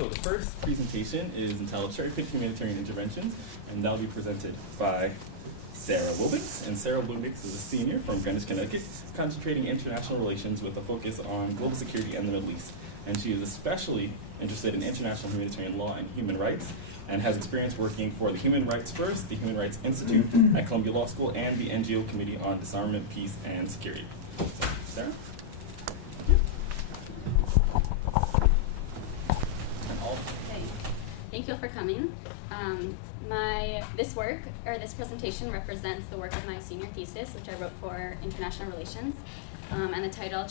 So the first presentation is entitled Cherry-Picked Humanitarian Interventions, and that'll be presented by Sarah Wilbanks. And Sarah Wilbanks is a senior from Greenwich, Connecticut, concentrating international relations with a focus on global security and the Middle East. And she is especially interested in international humanitarian law and human rights, and has experience working for the Human Rights First, the Human Rights Institute at Columbia Law School, and the NGO Committee on Disarmament, Peace, and Security. So, Sarah? Thank you all for coming. This presentation represents the work of my senior thesis, which I wrote for International Relations. And the title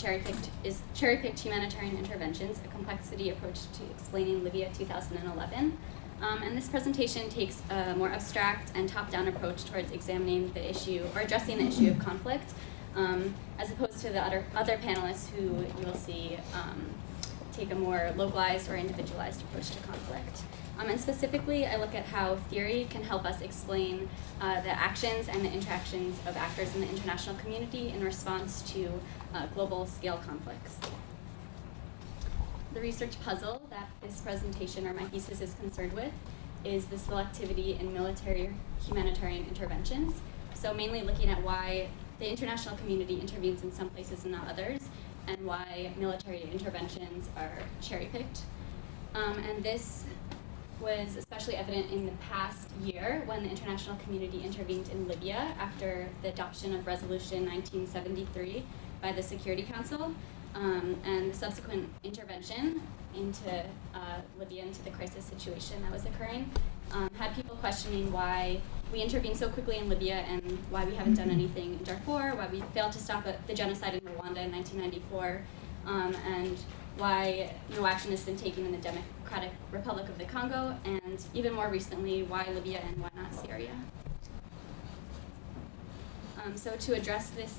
is Cherry-Picked Humanitarian Interventions, a Complexity Approach to Explaining Libya 2011. And this presentation takes a more abstract and top-down approach towards examining the issue, or addressing the issue of conflict, as opposed to the other panelists who you will see take a more localized or individualized approach to conflict. And specifically, I look at how theory can help us explain the actions and the interactions of actors in the international community in response to global scale conflicts. The research puzzle that this presentation or my thesis is concerned with is the selectivity in military humanitarian interventions. So mainly looking at why the international community intervenes in some places and not others, and why military interventions are cherry-picked. And this was especially evident in the past year when the international community intervened in Libya after the adoption of Resolution 1973 by the Security Council, and the subsequent intervention into Libya, into the crisis situation that was occurring, had people questioning why we intervened so quickly in Libya and why we haven't done anything in Darfur, why we failed to stop the genocide in Rwanda in 1994, and why no action has been taken in the Democratic Republic of the Congo, and even more recently, why Libya and why not Syria. So to address this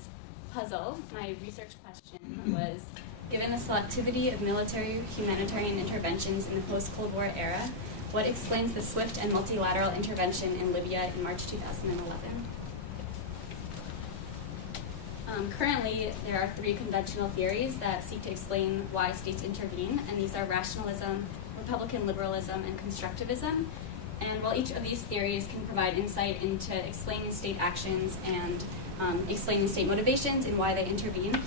puzzle, my research question was, given the selectivity of military humanitarian interventions in the post-Cold War era, what explains the swift and multilateral intervention in Libya in March 2011? Currently, there are three conventional theories that seek to explain why states intervene, and these are rationalism, Republican liberalism, and constructivism. And while each of these theories can provide insight into explaining state actions and explaining state motivations and why they intervene,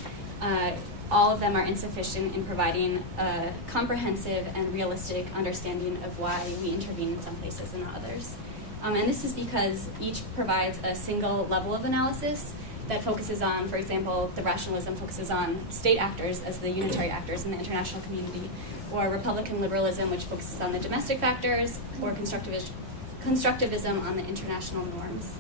all of them are insufficient in providing a comprehensive and realistic understanding of why we intervene in some places and not others. And this is because each provides a single level of analysis that focuses on, for example, the rationalism focuses on state actors as the unitary actors in the international community, or Republican liberalism, which focuses on the domestic factors, or constructivism on the international norms.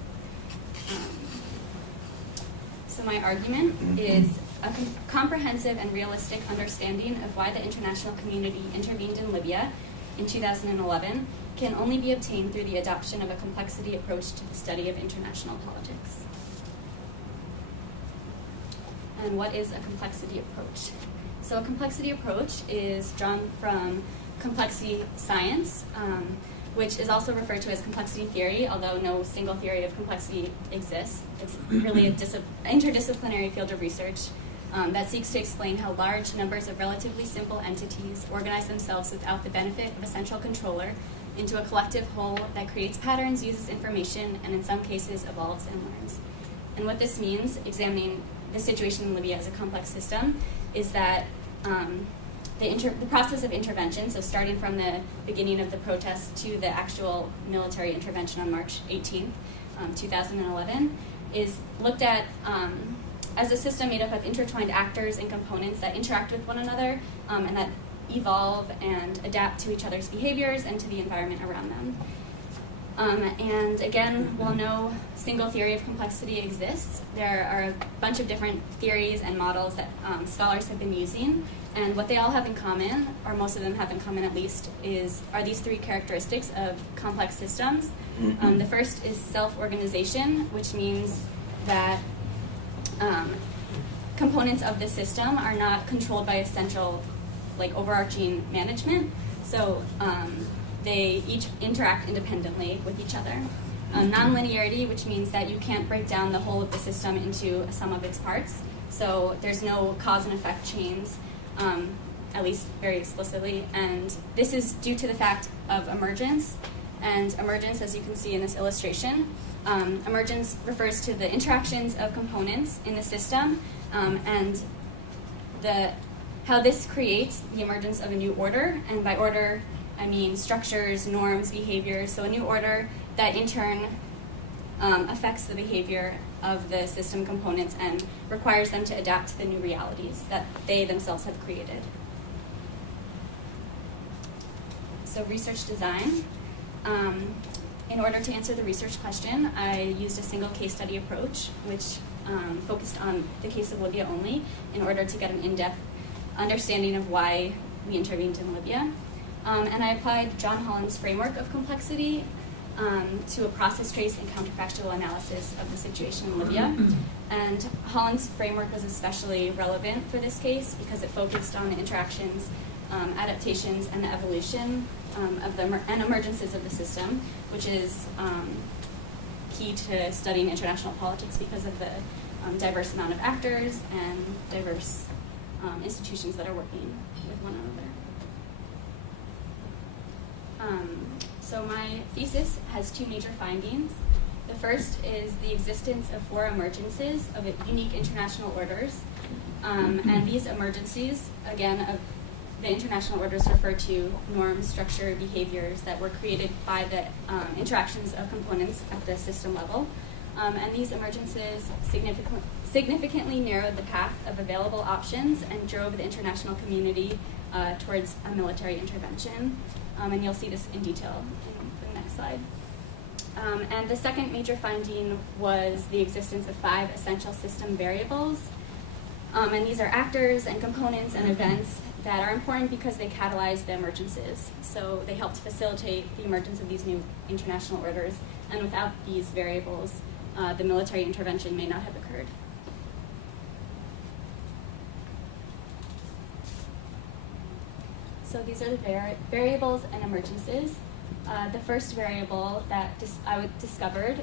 So my argument is a comprehensive and realistic understanding of why the international community intervened in Libya in 2011 can only be obtained through the adoption of a complexity approach to the study of international politics. And what is a complexity approach? So a complexity approach is drawn from complexity science, which is also referred to as complexity theory, although no single theory of complexity exists. It's really an interdisciplinary field of research that seeks to explain how large numbers of relatively simple entities organize themselves without the benefit of a central controller into a collective whole that creates patterns, uses information, and in some cases evolves and learns. And what this means, examining the situation in Libya as a complex system, is that the process of intervention, so starting from the beginning of the protests to the actual military intervention on March 18th, 2011, is looked at as a system made up of intertwined actors and components that interact with one another and that evolve and adapt to each other's behaviors and to the environment around them. And again, while no single theory of complexity exists, there are a bunch of different theories and models that scholars have been using. And what they all have in common, or most of them have in common at least, are these three characteristics of complex systems. The first is self-organization, which means that components of the system are not controlled by a central, overarching management. So they each interact independently with each other. Non-linearity, which means that you can't break down the whole of the system into a sum of its parts. So there's no cause and effect chains at least very explicitly, and this is due to the fact of emergence. And emergence, as you can see in this illustration, emergence refers to the interactions of components in the system and how this creates the emergence of a new order. And by order, I mean structures, norms, behaviors. So a new order that in turn affects the behavior of the system components and requires them to adapt to the new realities that they themselves have created. So research design. In order to answer the research question, I used a single case study approach, which focused on the case of Libya only, in order to get an in-depth understanding of why we intervened in Libya. And I applied John Holland's framework of complexity to a process trace and counterfactual analysis of the situation in Libya. And Holland's framework was especially relevant for this case because it focused on the interactions, adaptations, and the evolution and emergences of the system, which is key to studying international politics because of the diverse amount of actors and diverse institutions that are working with one another. So my thesis has two major findings. The first is the existence of 4 emergences of unique international orders. And these emergencies, again, the international orders refer to norms, structure, behaviors that were created by the interactions of components at the system level. And these emergences significantly narrowed the path of available options and drove the international community towards a military intervention. And you'll see this in detail in the next slide. And the second major finding was the existence of 5 essential system variables. And these are actors and components and events that are important because they catalyze the emergences. So they helped facilitate the emergence of these new international orders. And without these variables, the military intervention may not have occurred. So these are the variables and emergences. The first variable that I discovered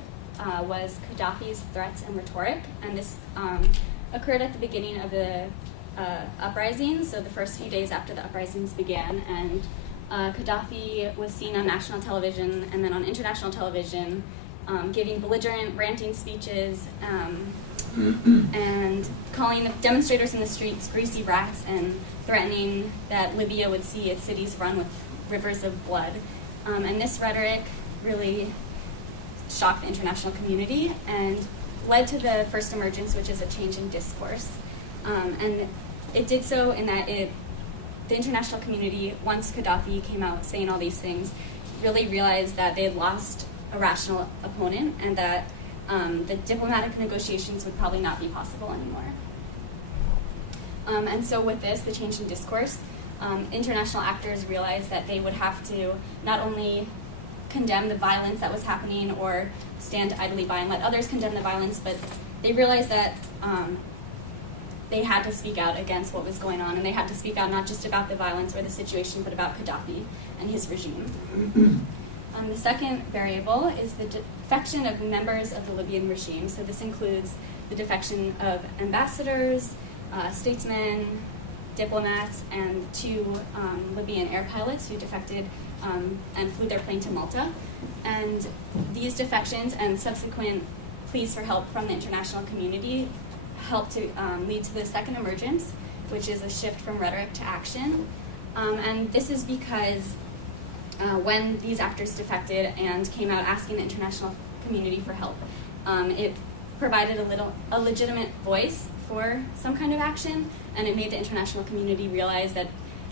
was Gaddafi's threats and rhetoric, and this occurred at the beginning of the uprisings, so the first few days after the uprisings began, and Gaddafi was seen on national television and then on international television giving belligerent, ranting speeches and calling the demonstrators in the streets greasy rats and threatening that Libya would see its cities run with rivers of blood. And this rhetoric really shocked the international community and led to the first emergence, which is a change in discourse. And it did so in that the international community, once Gaddafi came out saying all these things, really realized that they had lost a rational opponent and that the diplomatic negotiations would probably not be possible anymore. And so with this, the change in discourse, international actors realized that they would have to not only condemn the violence that was happening or stand idly by and let others condemn the violence, but they realized that they had to speak out against what was going on, and they had to speak out not just about the violence or the situation, but about Gaddafi and his regime. The second variable is the defection of members of the Libyan regime. So this includes the defection of ambassadors, statesmen, diplomats, and 2 Libyan air pilots who defected and flew their plane to Malta. And these defections and subsequent pleas for help from the international community helped to lead to the second emergence, which is a shift from rhetoric to action. And this is because when these actors defected and came out asking the international community for help, it provided a legitimate voice for some kind of action, and it made the international community realize that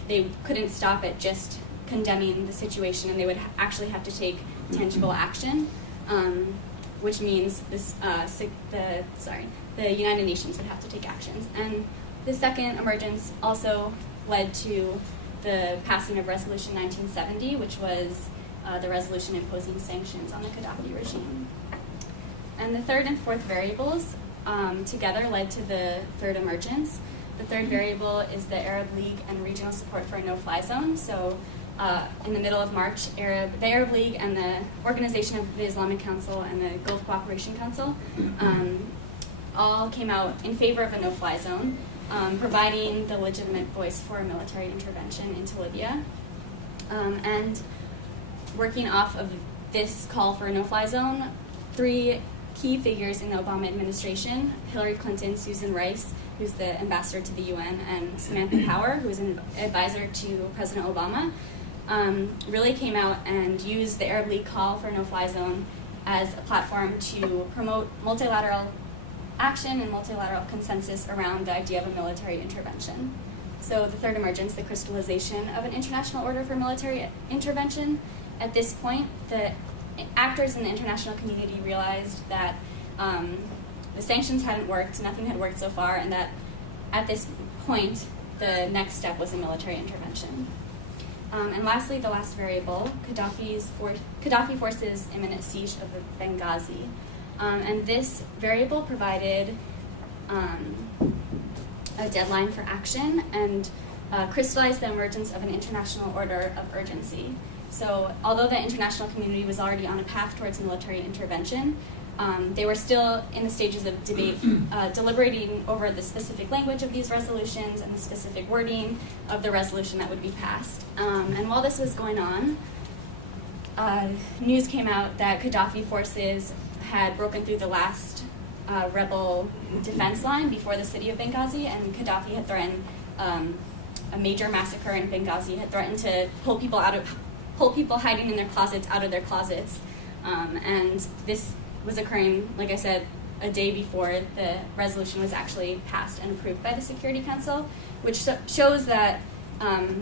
they couldn't stop at just condemning the situation, and they would actually have to take tangible action, which means the United Nations would have to take actions. And the second emergence also led to the passing of Resolution 1970, which was the resolution imposing sanctions on the Gaddafi regime. And the third and fourth variables together led to the third emergence. The third variable is the Arab League and regional support for a no-fly zone. So in the middle of March, the Arab League and the Organization of the Islamic Council and the Gulf Cooperation Council all came out in favor of a no-fly zone. providing the legitimate voice for a military intervention into Libya. And working off of this call for a no-fly zone, three key figures in the Obama administration, Hillary Clinton, Susan Rice, who's the ambassador to the UN, and Samantha Power, who was an advisor to President Obama, really came out and used the Arab League call for a no-fly zone as a platform to promote multilateral action and multilateral consensus around the idea of a military intervention. So the third emergence, the crystallization of an international order for military intervention. At this point, the actors in the international community realized that the sanctions hadn't worked, nothing had worked so far, and that at this point, the next step was a military intervention. And lastly, the last variable, Gaddafi forces imminent siege of Benghazi. And this variable provided a deadline for action and crystallized the emergence of an international order of urgency. So although the international community was already on a path towards military intervention, they were still in the stages of debate, deliberating over the specific language of these resolutions and the specific wording of the resolution that would be passed. And while this was going on, news came out that Gaddafi forces had broken through the last rebel defense line before the city of Benghazi, and Gaddafi had threatened a major massacre in Benghazi, had threatened to pull people hiding in their closets out of their closets. And this was occurring, like I said, a day before the resolution was actually passed and approved by the Security Council, which shows that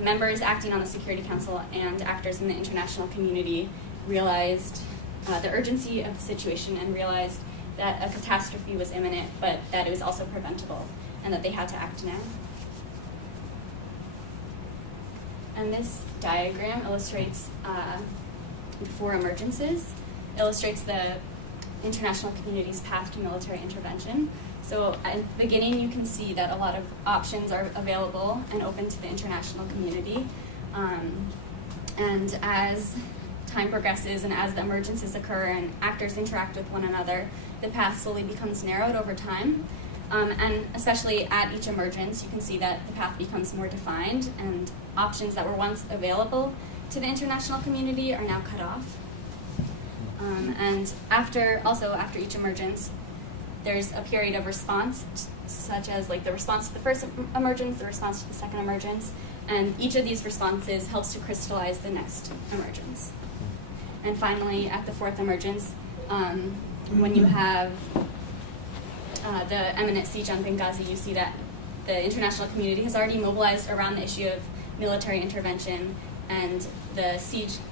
members acting on the Security Council and actors in the international community realized the urgency of the situation and realized that a catastrophe was imminent, but that it was also preventable and that they had to act now. And this diagram illustrates the four emergences, illustrates the international community's path to military intervention. So at the beginning, you can see that a lot of options are available and open to the international community. And as time progresses and as the emergencies occur and actors interact with one another, the path slowly becomes narrowed over time. And especially at each emergence, you can see that the path becomes more defined and options that were once available to the international community are now cut off. And after each emergence, there's a period of response, such as like the response to the first emergence, the response to the second emergence, and each of these responses helps to crystallize the next emergence. And finally, at the fourth emergence, when you have the imminent siege on Benghazi, you see that the international community has already mobilized around the issue of military intervention, and the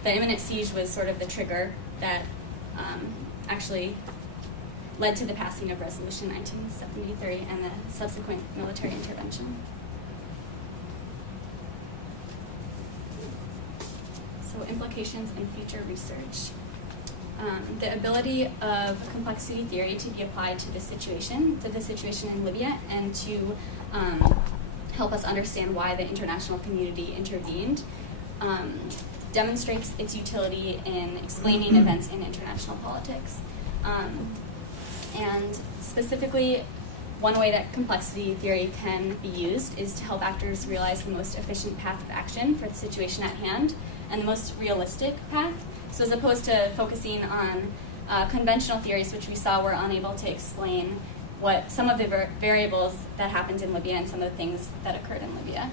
imminent siege was sort of the trigger that actually led to the passing of Resolution 1973 and the subsequent military intervention. So implications in future research. The ability of complexity theory to be applied to this situation in Libya, and to help us understand why the international community intervened, demonstrates its utility in explaining events in international politics. And specifically, one way that complexity theory can be used is to help actors realize the most efficient path of action for the situation at hand and the most realistic path. So as opposed to focusing on conventional theories, which we saw were unable to explain what some of the variables that happened in Libya and some of the things that occurred in Libya,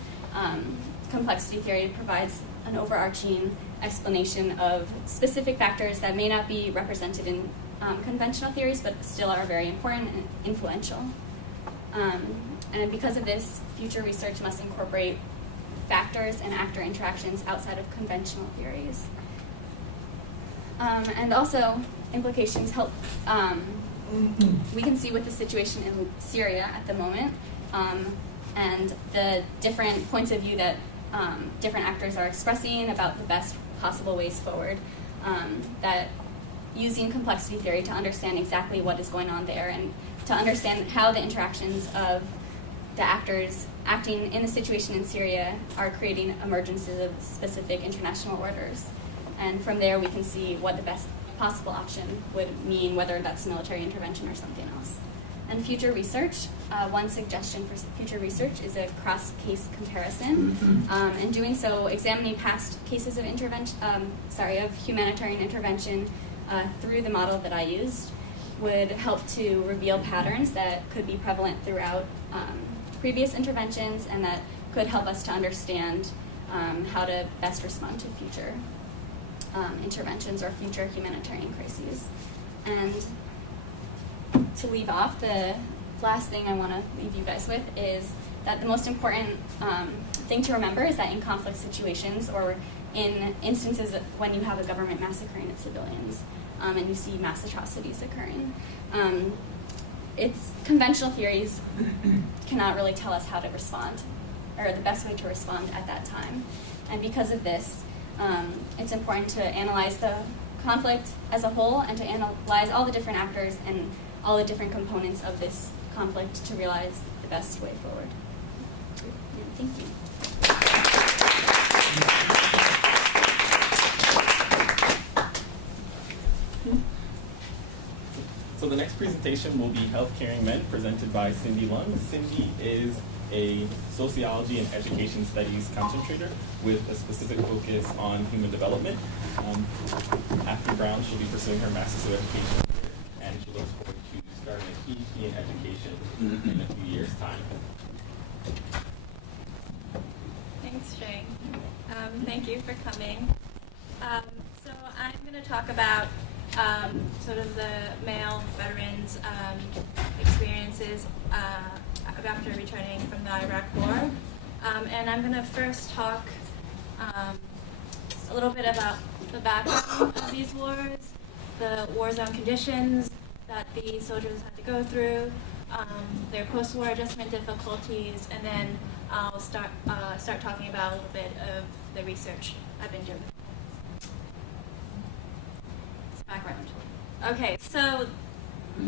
complexity theory provides an overarching explanation of specific factors that may not be represented in conventional theories, but still are very important and influential. And because of this, future research must incorporate factors and actor interactions outside of conventional theories. And also, implications help. We can see with the situation in Syria at the moment, and the different points of view that different actors are expressing about the best possible ways forward, that using complexity theory to understand exactly what is going on there and to understand how the interactions of the actors acting in the situation in Syria are creating emergences of specific international orders. And from there, we can see what the best possible option would mean, whether that's military intervention or something else. And future research, one suggestion for future research is a cross-case comparison. In doing so, examining past cases of humanitarian intervention through the model that I used would help to reveal patterns that could be prevalent throughout previous interventions, and that could help us to understand how to best respond to future interventions or future humanitarian crises. And to leave off, the last thing I want to leave you guys with is that the most important thing to remember is that in conflict situations, or in instances when you have a government massacring its civilians and you see mass atrocities occurring, conventional theories cannot really tell us how to respond, or the best way to respond at that time. And because of this, it's important to analyze the conflict as a whole and to analyze all the different actors and all the different components of this conflict to realize the best way forward. And thank you. So the next presentation will be Health Caring Men, presented by Cindy Lung. Cindy is a sociology and education studies concentrator with a specific focus on human development. After Brown, she'll be pursuing her Master's of Education, and she looks forward to starting a PhD in education in a few years' time. Thanks, Shane. Thank you for coming. So I'm going to talk about sort of the male veterans' experiences after returning from the Iraq War. And I'm going to first talk a little bit about the background of these wars, the war zone conditions that the soldiers had to go through, their post-war adjustment difficulties, and then I'll start talking about a little bit of the research I've been doing. Background. Okay, so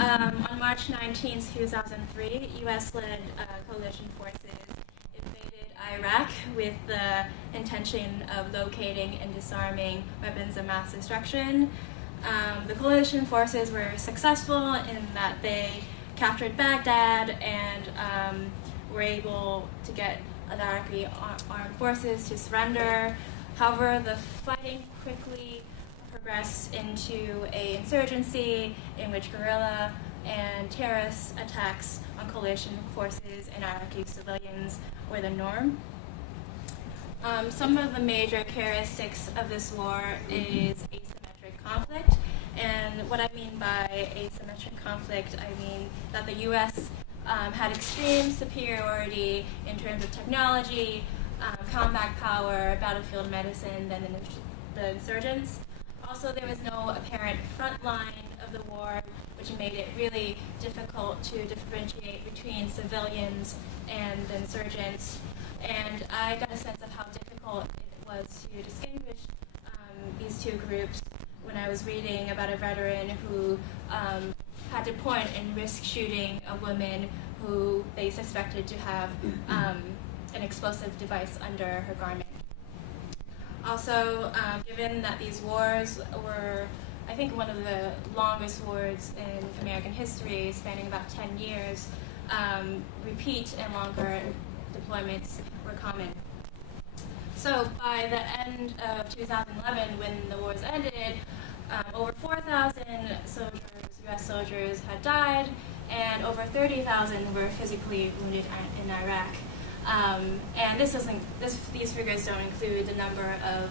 on March 19, 2003, U.S.-led coalition forces invaded Iraq with the intention of locating and disarming weapons of mass destruction. The coalition forces were successful in that they captured Baghdad and were able to get the Iraqi armed forces to surrender. However, the fighting quickly progressed into an insurgency in which guerrilla and terrorist attacks on coalition forces and Iraqi civilians were the norm. Some of the major characteristics of this war is asymmetric conflict. And what I mean by asymmetric conflict, I mean that the U.S. Had extreme superiority in terms of technology, combat power, battlefield medicine than the insurgents. Also, there was no apparent front line of the war, which made it really difficult to differentiate between civilians and the insurgents. And I got a sense of how difficult it was to distinguish these two groups when I was reading about a veteran who had to point and risk shooting a woman who they suspected to have an explosive device under her garment. Also, given that these wars were, I think, one of the longest wars in American history, spanning about 10 years, repeat and longer deployments were common. So by the end of 2011, when the wars ended, over 4,000 soldiers, U.S. soldiers, had died, and over 30,000 were physically wounded in Iraq. And these figures don't include the number of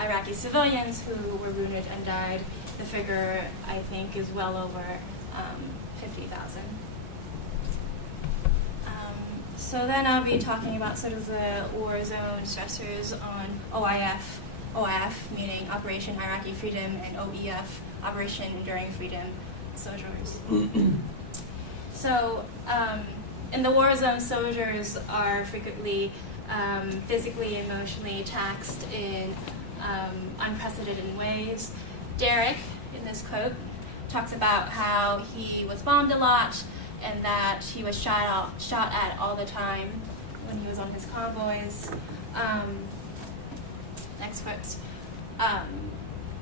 Iraqi civilians who were wounded and died. The figure, I think, is well over 50,000. So then I'll be talking about sort of the war zone stressors on OIF meaning Operation Iraqi Freedom, and OEF, Operation Enduring Freedom soldiers. So in the war zone, soldiers are frequently physically and emotionally taxed in unprecedented ways. Derek, in this quote, talks about how he was bombed a lot and that he was shot at all the time when he was on his convoys. Next quote.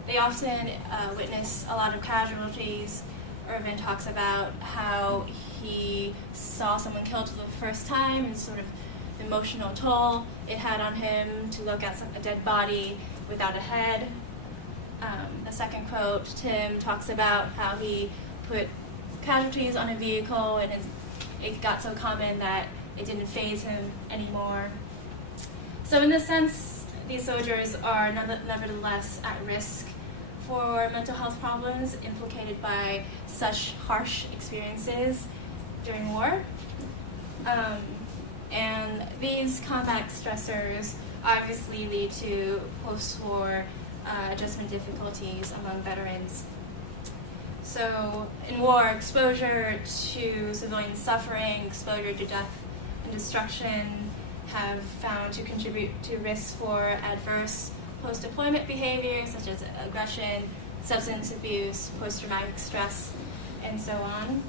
They often witness a lot of casualties Irvin talks about how he saw someone killed for the first time and sort of the emotional toll it had on him to look at a dead body without a head. The second quote, Tim talks about how he put casualties on a vehicle and it got so common that it didn't faze him anymore. So in this sense, these soldiers are nevertheless at risk for mental health problems implicated by such harsh experiences during war. And these combat stressors obviously lead to post-war adjustment difficulties among veterans. So in war, exposure to civilian suffering, exposure to death and destruction have found to contribute to risks for adverse post-deployment behaviors such as aggression, substance abuse, post-traumatic stress, and so on.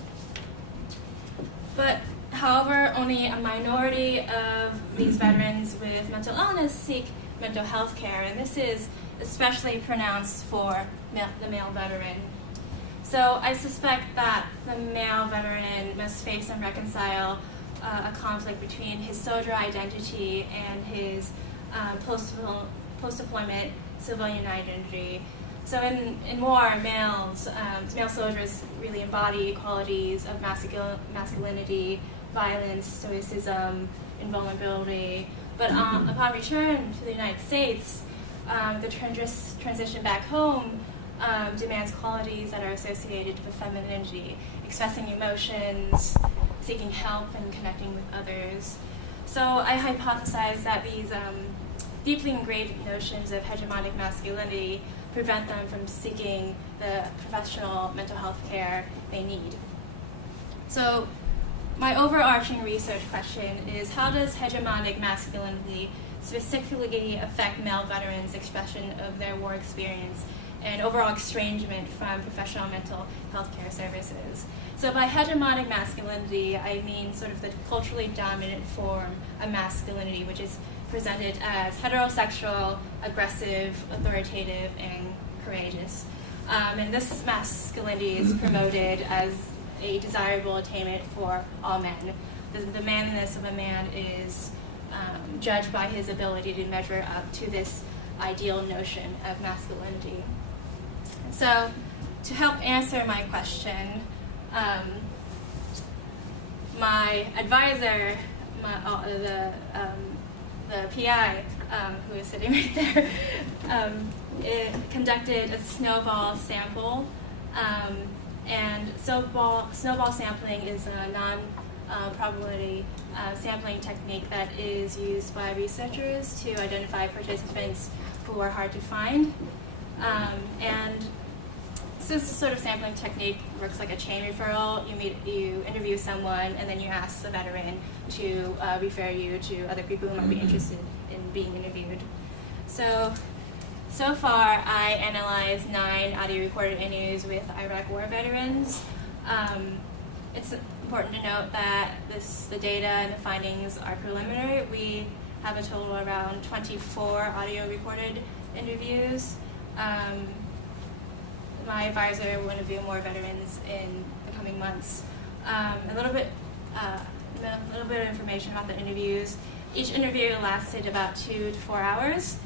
But however, only a minority of these veterans with mental illness seek mental health care, and this is especially pronounced for the male veteran. So I suspect that the male veteran must face and reconcile a conflict between his soldier identity and his post-deployment civilian identity. So in war, male soldiers really embody qualities of masculinity, violence, stoicism, invulnerability. But upon return to the United States, the transition back home demands qualities that are associated with femininity, expressing emotions, seeking help, and connecting with others. So I hypothesize that these deeply ingrained notions of hegemonic masculinity prevent them from seeking the professional mental health care they need. So my overarching research question is, how does hegemonic masculinity specifically affect male veterans' expression of their war experience and overall estrangement from professional mental health care services? So by hegemonic masculinity, I mean sort of the culturally dominant form of masculinity, which is presented as heterosexual, aggressive, authoritative, and courageous. And this masculinity is promoted as a desirable attainment for all men. The manliness of a man is judged by his ability to measure up to this ideal notion of masculinity. So to help answer my question, my advisor, the PI, who is sitting right there, conducted a snowball sample. And snowball sampling is a non-probability sampling technique that is used by researchers to identify participants who are hard to find. And this sort of sampling technique works like a chain referral. You interview someone, and then you ask the veteran to refer you to other people who might be interested in being interviewed. So far, I analyzed 9 audio-recorded interviews with Iraq War veterans. It's important to note that the data and the findings are preliminary. We have a total of around 24 audio-recorded interviews. My advisor will interview more veterans in the coming months. A little bit of information about the interviews. Each interview lasted about 2 to 4 hours.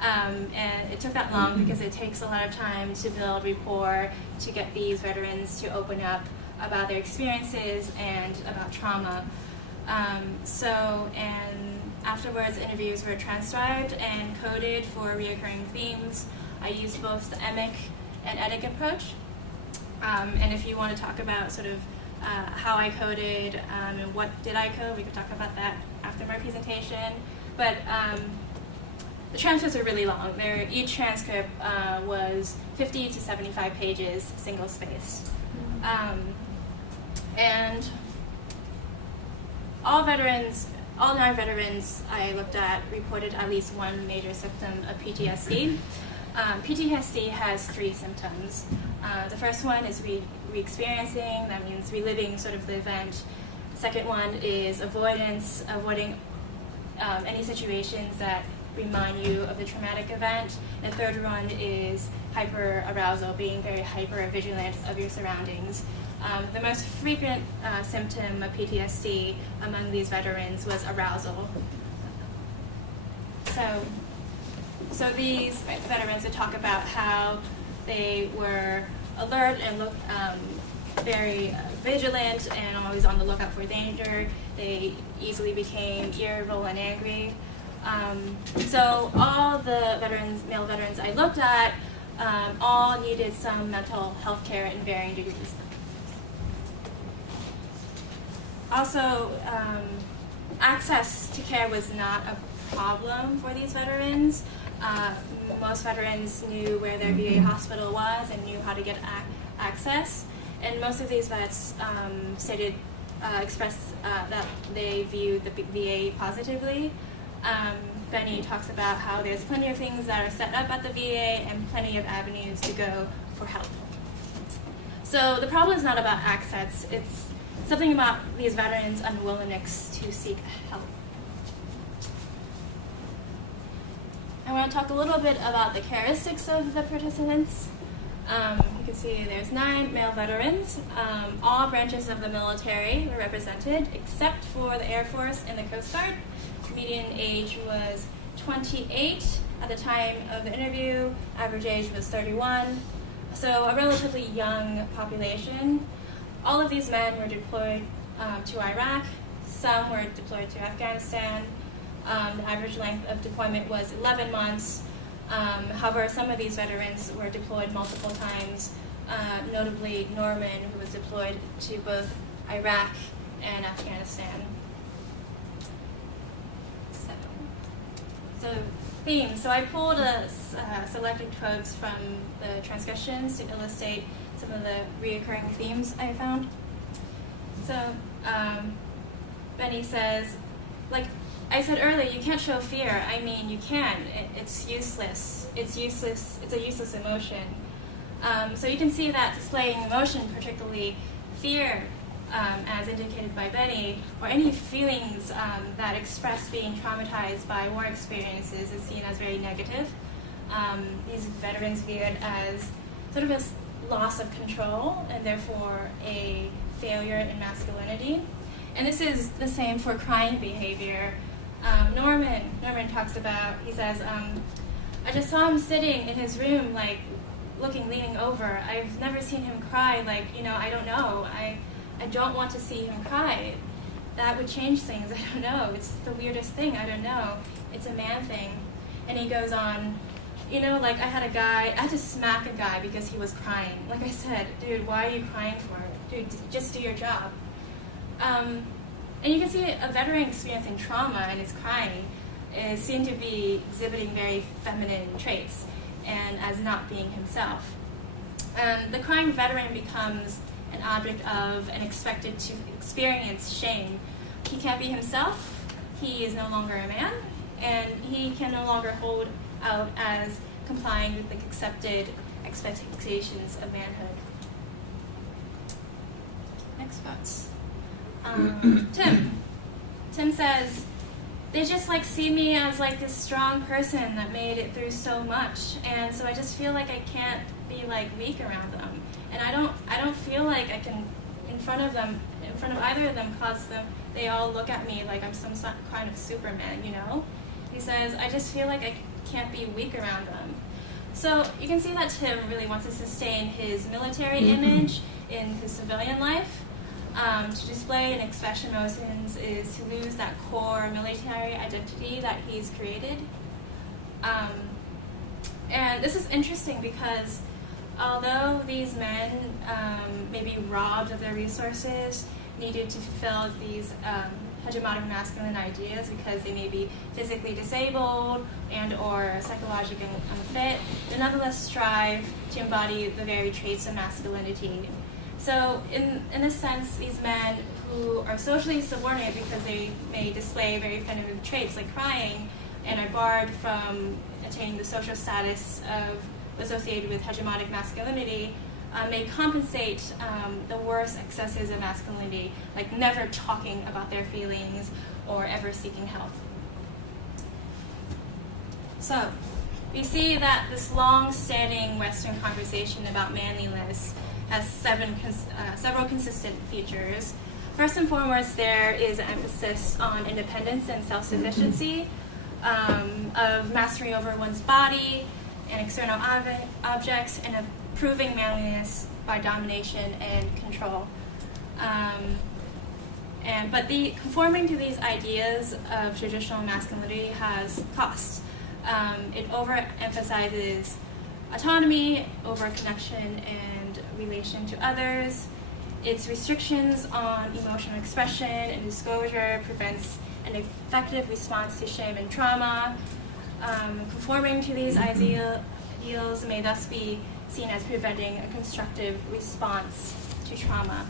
And it took that long because it takes a lot of time to build rapport, to get these veterans to open up about their experiences and about trauma. And afterwards, interviews were transcribed and coded for reoccurring themes. I used both the EMIC and EDIC approach. And if you want to talk about sort of how I coded and what did I code, we could talk about that after my presentation. But the transcripts are really long. Each transcript was 50 to 75 pages, single-spaced. And all 9 veterans I looked at reported at least one major symptom of PTSD. PTSD has 3 symptoms. The first one is re-experiencing, that means reliving sort of the event. The second one is avoiding any situations that remind you of the traumatic event. The third one is hyperarousal, being very hyper-vigilant of your surroundings. The most frequent symptom of PTSD among these veterans was arousal. So these veterans would talk about how they were alert and very vigilant and always on the lookout for danger. They easily became irritable and angry. So all the male veterans I looked at, all needed some mental health care in varying degrees. Also, access to care was not a problem for these veterans. Most veterans knew where their VA hospital was and knew how to get access. And most of these vets expressed that they viewed the VA positively. Benny talks about how there's plenty of things that are set up at the VA and plenty of avenues to go for help. So the problem is not about access, it's something about these veterans' unwillingness to seek help. I want to talk a little bit about the characteristics of the participants. You can see there's 9 male veterans. All branches of the military were represented except for the Air Force and the Coast Guard. Median age was 28 at the time of the interview. Average age was 31. So a relatively young population. All of these men were deployed to Iraq. Some were deployed to Afghanistan. The average length of deployment was 11 months. However, some of these veterans were deployed multiple times, notably Norman, who was deployed to both Iraq and Afghanistan. So themes. So I pulled selected quotes from the transcriptions to illustrate some of the reoccurring themes I found. So Benny says, like I said earlier, you can't show fear. I mean, you can. It's useless. It's useless. It's a useless emotion. So you can see that displaying emotion, particularly fear, as indicated by Benny, or any feelings that express being traumatized by war experiences, is seen as very negative. These veterans view it as sort of a loss of control and therefore a failure in masculinity. And this is the same for crying behavior. Norman talks about, he says, I just saw him sitting in his room, like, leaning over. I've never seen him cry, like, I don't know. I don't want to see him cry. That would change things, I don't know. It's the weirdest thing, I don't know. It's a man thing. And he goes on, like I had to smack a guy because he was crying. Like I said, dude, why are you crying for? Dude, just do your job. And you can see a veteran experiencing trauma and is crying is seen to be exhibiting very feminine traits and as not being himself. The crying veteran becomes an object of and expected to experience shame. He can't be himself, he is no longer a man, and he can no longer hold out as complying with the accepted expectations of manhood. Next thoughts. Tim says, they just see me as this strong person that made it through so much, and so I just feel like I can't be weak around them, and I don't feel like I can in front of either of them, cause they all look at me like I'm some kind of Superman, He says, I just feel like I can't be weak around them. So you can see that Tim really wants to sustain his military image in his civilian life. To display and express emotions is to lose that core military identity that he's created. And this is interesting because although these men may be robbed of their resources, needed to fulfill these hegemonic masculine ideas because they may be physically disabled and or psychologically unfit, they nonetheless strive to embody the very traits of masculinity. So in this sense, these men who are socially subordinate because they may display very feminine traits like crying and are barred from attaining the social status associated with hegemonic masculinity may compensate the worst excesses of masculinity, like never talking about their feelings or ever seeking help. So, we see that this long-standing Western conversation about manliness has several consistent features. First and foremost, there is an emphasis on independence and self-sufficiency, of mastery over one's body and external objects, and of proving manliness by domination and control. But conforming to these ideas of traditional masculinity has costs. It overemphasizes autonomy over connection and relation to others. Its restrictions on emotional expression and disclosure prevents an effective response to shame and trauma. Conforming to these ideals may thus be seen as preventing a constructive response to trauma.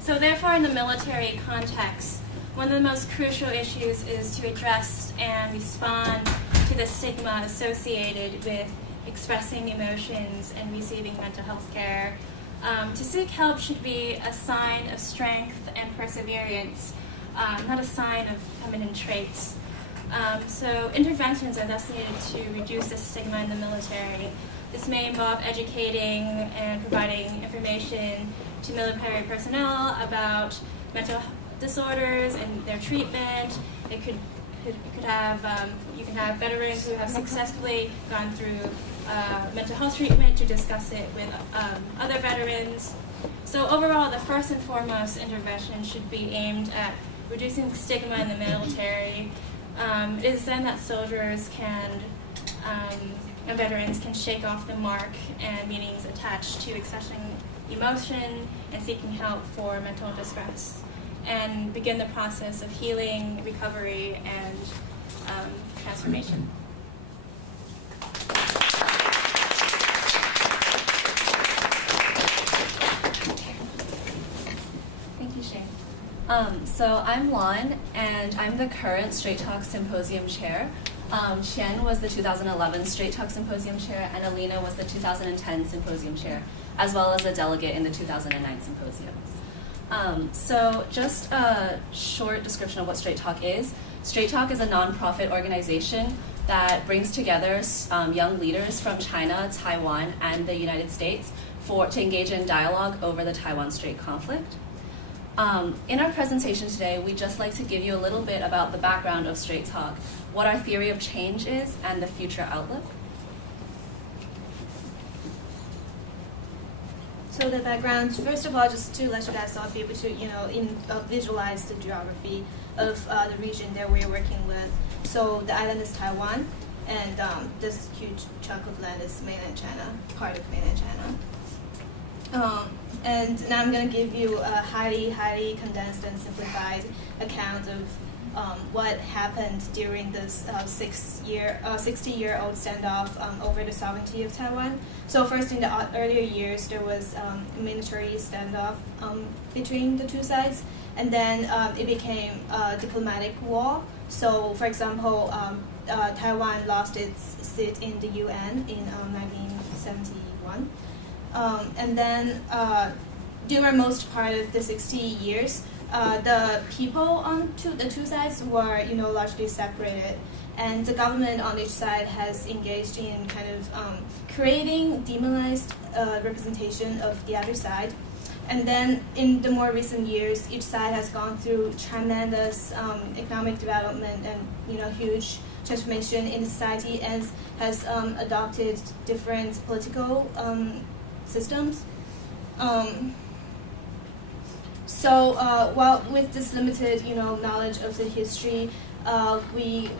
So therefore, in the military context, one of the most crucial issues is to address and respond to the stigma associated with expressing emotions and receiving mental health care. To seek help should be a sign of strength and perseverance, not a sign of feminine traits. So interventions are thus needed to reduce the stigma in the military. This may involve educating and providing information to military personnel about mental disorders and their treatment. It could have you can have veterans who have successfully gone through mental health treatment to discuss it with other veterans. So overall, the first and foremost intervention should be aimed at reducing stigma in the military. It is then that soldiers and veterans can shake off the mark and meanings attached to expressing emotion and seeking help for mental distress, and begin the process of healing, recovery, and transformation. Thank you, Shane. So I'm Lon, and I'm the current Straight Talk Symposium Chair. Qian was the 2011 Straight Talk Symposium Chair, and Alina was the 2010 Symposium Chair, as well as a delegate in the 2009 Symposium. So just a short description of what Straight Talk is. Straight Talk is a nonprofit organization that brings together young leaders from China, Taiwan, and the United States to engage in dialogue over the Taiwan Strait conflict. In our presentation today, we'd just like to give you a little bit about the background of Straight Talk, what our theory of change is, and the future outlook. So the background, first of all, just to let you guys all be able to, visualize the geography of the region that we're working with. So the island is Taiwan, and this huge chunk of land is mainland China, part of mainland China. And now I'm going to give you a highly condensed and simplified account of what happened during this 60-year-old standoff over the sovereignty of Taiwan. So first, in the earlier years, there was a military standoff between the two sides, and then it became a diplomatic war. So, for example, Taiwan lost its seat in the UN in 1971. And then during most part of the 60 years, the people on the two sides were, largely separated, and the government on each side has engaged in kind of creating demonized representation of the other side. And then in the more recent years, each side has gone through tremendous economic development and huge transformation in society, and has adopted different political systems. So while with this limited, knowledge of the history, we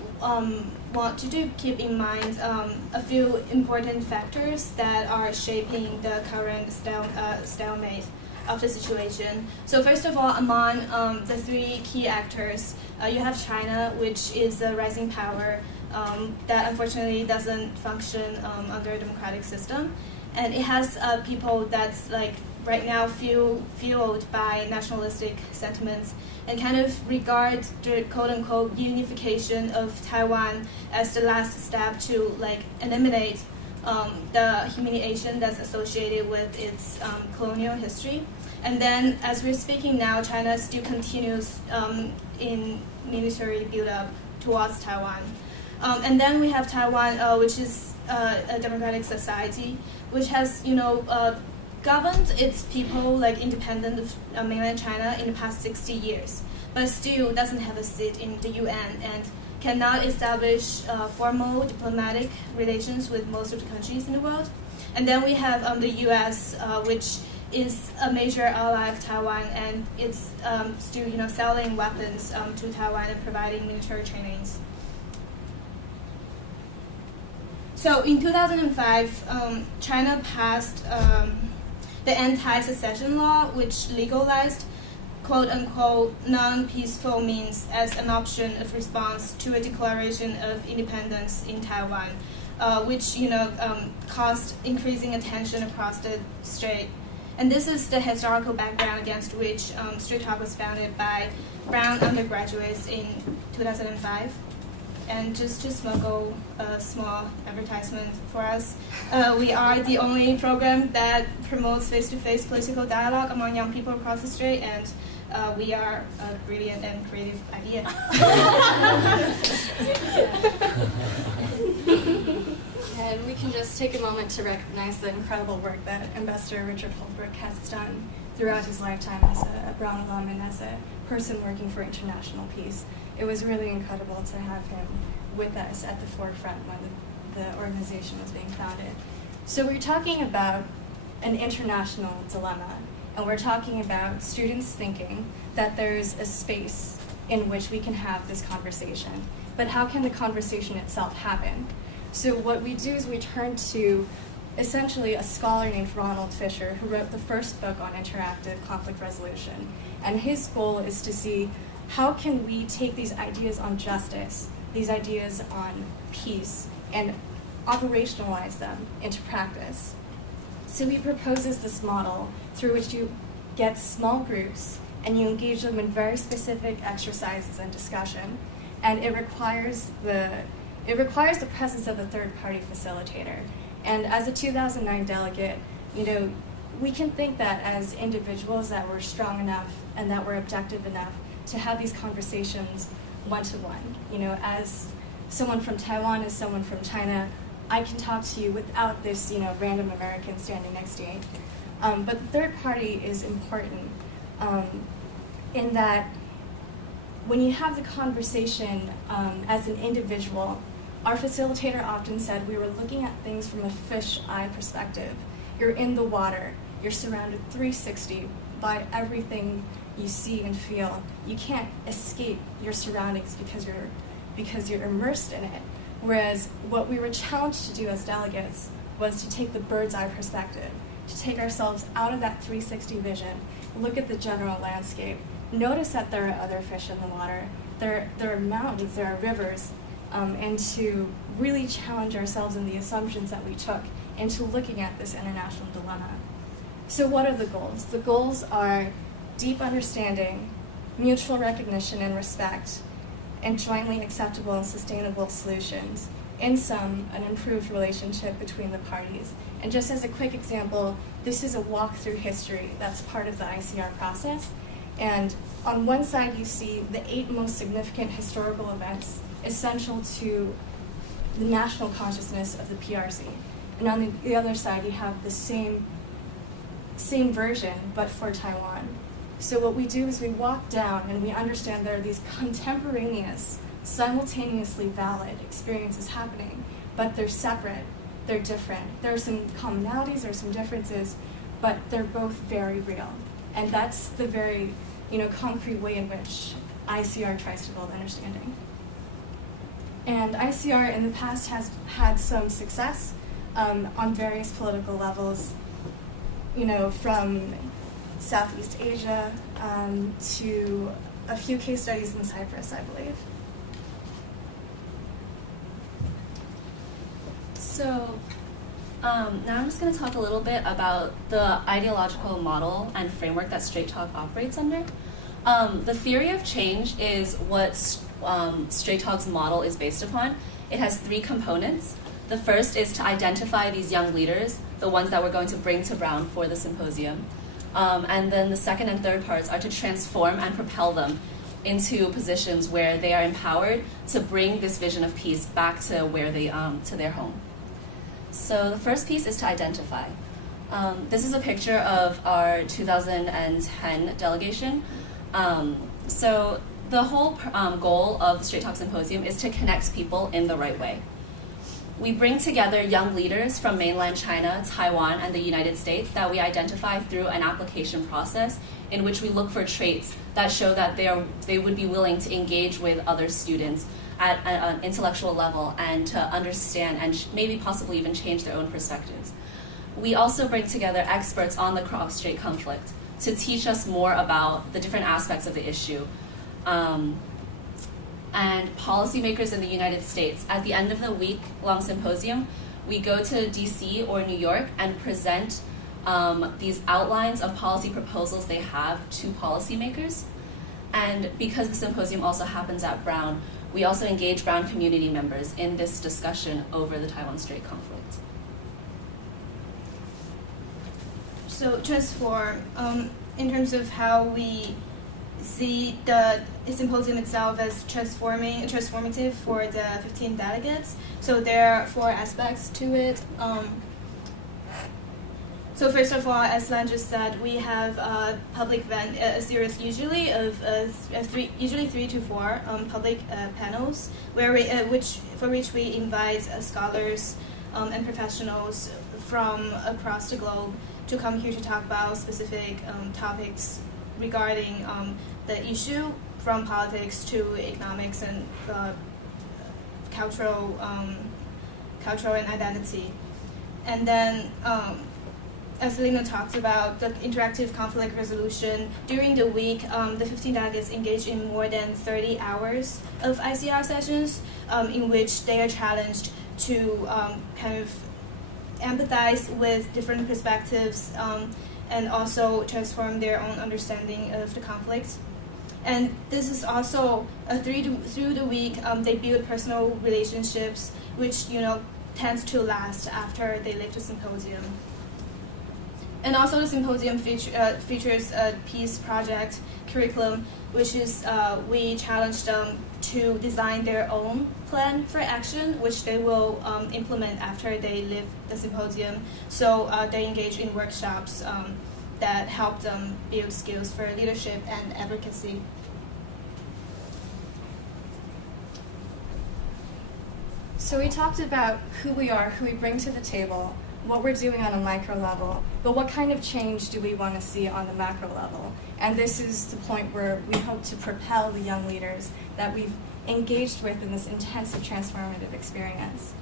want to keep in mind a few important factors that are shaping the current stalemate of the situation. So first of all, among the three key actors, you have China, which is a rising power that unfortunately doesn't function under a democratic system. And it has people that's right now fueled by nationalistic sentiments and kind of regard the quote-unquote unification of Taiwan as the last step to eliminate the humiliation that's associated with its colonial history. And then, as we're speaking now, China still continues in military build-up towards Taiwan. And then we have Taiwan, which is a democratic society, which has, governed its people like independent of mainland China in the past 60 years, but still doesn't have a seat in the UN and cannot establish formal diplomatic relations with most of the countries in the world. And then we have the US, which is a major ally of Taiwan, and it's still selling weapons to Taiwan and providing military trainings. So in 2005, China passed the anti-secession law, which legalized quote-unquote non-peaceful means as an option of response to a declaration of independence in Taiwan, which caused increasing attention across the Strait. And this is the historical background against which Straight Talk was founded by Brown undergraduates in 2005. And just to smuggle a small advertisement for us, we are the only program that promotes face-to-face political dialogue among young people across the Strait, and we are a brilliant and creative idea. And we can just take a moment to recognize the incredible work that Ambassador Richard Holbrooke has done throughout his lifetime as a Brown alum and as a person working for international peace. It was really incredible to have him with us at the forefront when the organization was being founded. So we're talking about an international dilemma, and we're talking about students thinking that there's a space in which we can have this conversation. But how can the conversation itself happen? So what we do is we turn to essentially a scholar named Ronald Fisher, who wrote the first book on interactive conflict resolution. And his goal is to see how can we take these ideas on justice, these ideas on peace, and operationalize them into practice. So he proposes this model through which you get small groups and you engage them in very specific exercises and discussion. And it requires the presence of a third-party facilitator. And as a 2009 delegate, we can think that as individuals that we're strong enough and that we're objective enough to have these conversations one-to-one. As someone from Taiwan, as someone from China, I can talk to you without this, random American standing next to me. But the third party is important in that when you have the conversation as an individual, our facilitator often said we were looking at things from a fish eye perspective. You're in the water, you're surrounded 360 by everything you see and feel. You can't escape your surroundings because you're immersed in it. Whereas what we were challenged to do as delegates was to take the bird's eye perspective, to take ourselves out of that 360 vision, look at the general landscape, notice that there are other fish in the water, there are mountains, there are rivers, and to really challenge ourselves in the assumptions that we took into looking at this international dilemma. So what are the goals? The goals are deep understanding, mutual recognition and respect, and jointly acceptable and sustainable solutions. In sum, an improved relationship between the parties. And just as a quick example, this is a walk through history that's part of the ICR process. And on one side, you see the 8 most significant historical events essential to the national consciousness of the PRC. And on the other side, you have the same version, but for Taiwan. So what we do is we walk down and we understand there are these contemporaneous, simultaneously valid experiences happening, but they're separate, they're different. There are some commonalities, there are some differences, but they're both very real. And that's the very concrete way in which ICR tries to build understanding. And ICR in the past has had some success on various political levels, from Southeast Asia to a few case studies in Cyprus, I believe. So now I'm just going to talk a little bit about the ideological model and framework that Straight Talk operates under. The theory of change is what Straight Talk's model is based upon. It has 3 components. The first is to identify these young leaders, the ones that we're going to bring to Brown for the symposium. And then the second and third parts are to transform and propel them into positions where they are empowered to bring this vision of peace back to where they to their home. So the first piece is to identify. This is a picture of our 2010 delegation. So the whole goal of the Strait Talk Symposium is to connect people in the right way. We bring together young leaders from mainland China, Taiwan, and the United States that we identify through an application process in which we look for traits that show that they would be willing to engage with other students at an intellectual level and to understand and maybe possibly even change their own perspectives. We also bring together experts on the cross-strait conflict to teach us more about the different aspects of the issue. And policymakers in the United States. At the end of the week-long symposium, we go to DC or New York and present these outlines of policy proposals they have to policymakers. And because the symposium also happens at Brown, we also engage Brown community members in this discussion over the Taiwan Strait conflict. So transform, in terms of how we see the symposium itself as transformative for the 15 delegates. So there are 4 aspects to it. So first of all, as Lan just said, we have a public event, a series usually of usually 3 to 4 public panels, where for which we invite scholars and professionals from across the globe to come here to talk about specific topics regarding the issue, from politics to economics and cultural and identity. And then, as Alina talked about, the interactive conflict resolution, during the week, the 15 delegates engaged in more than 30 hours of ICR sessions in which they are challenged to kind of empathize with different perspectives and also transform their own understanding of the conflict. And this is also through the week, they build personal relationships, which tends to last after they leave the symposium. And also the symposium features a peace project curriculum, which is we challenge them to design their own plan for action, which they will implement after they leave the symposium. So they engage in workshops that help them build skills for leadership and advocacy. So we talked about who we are, who we bring to the table, what we're doing on a micro level, but what kind of change do we want to see on the macro level? And this is the point where we hope to propel the young leaders that we've engaged with in this intensive transformative experience.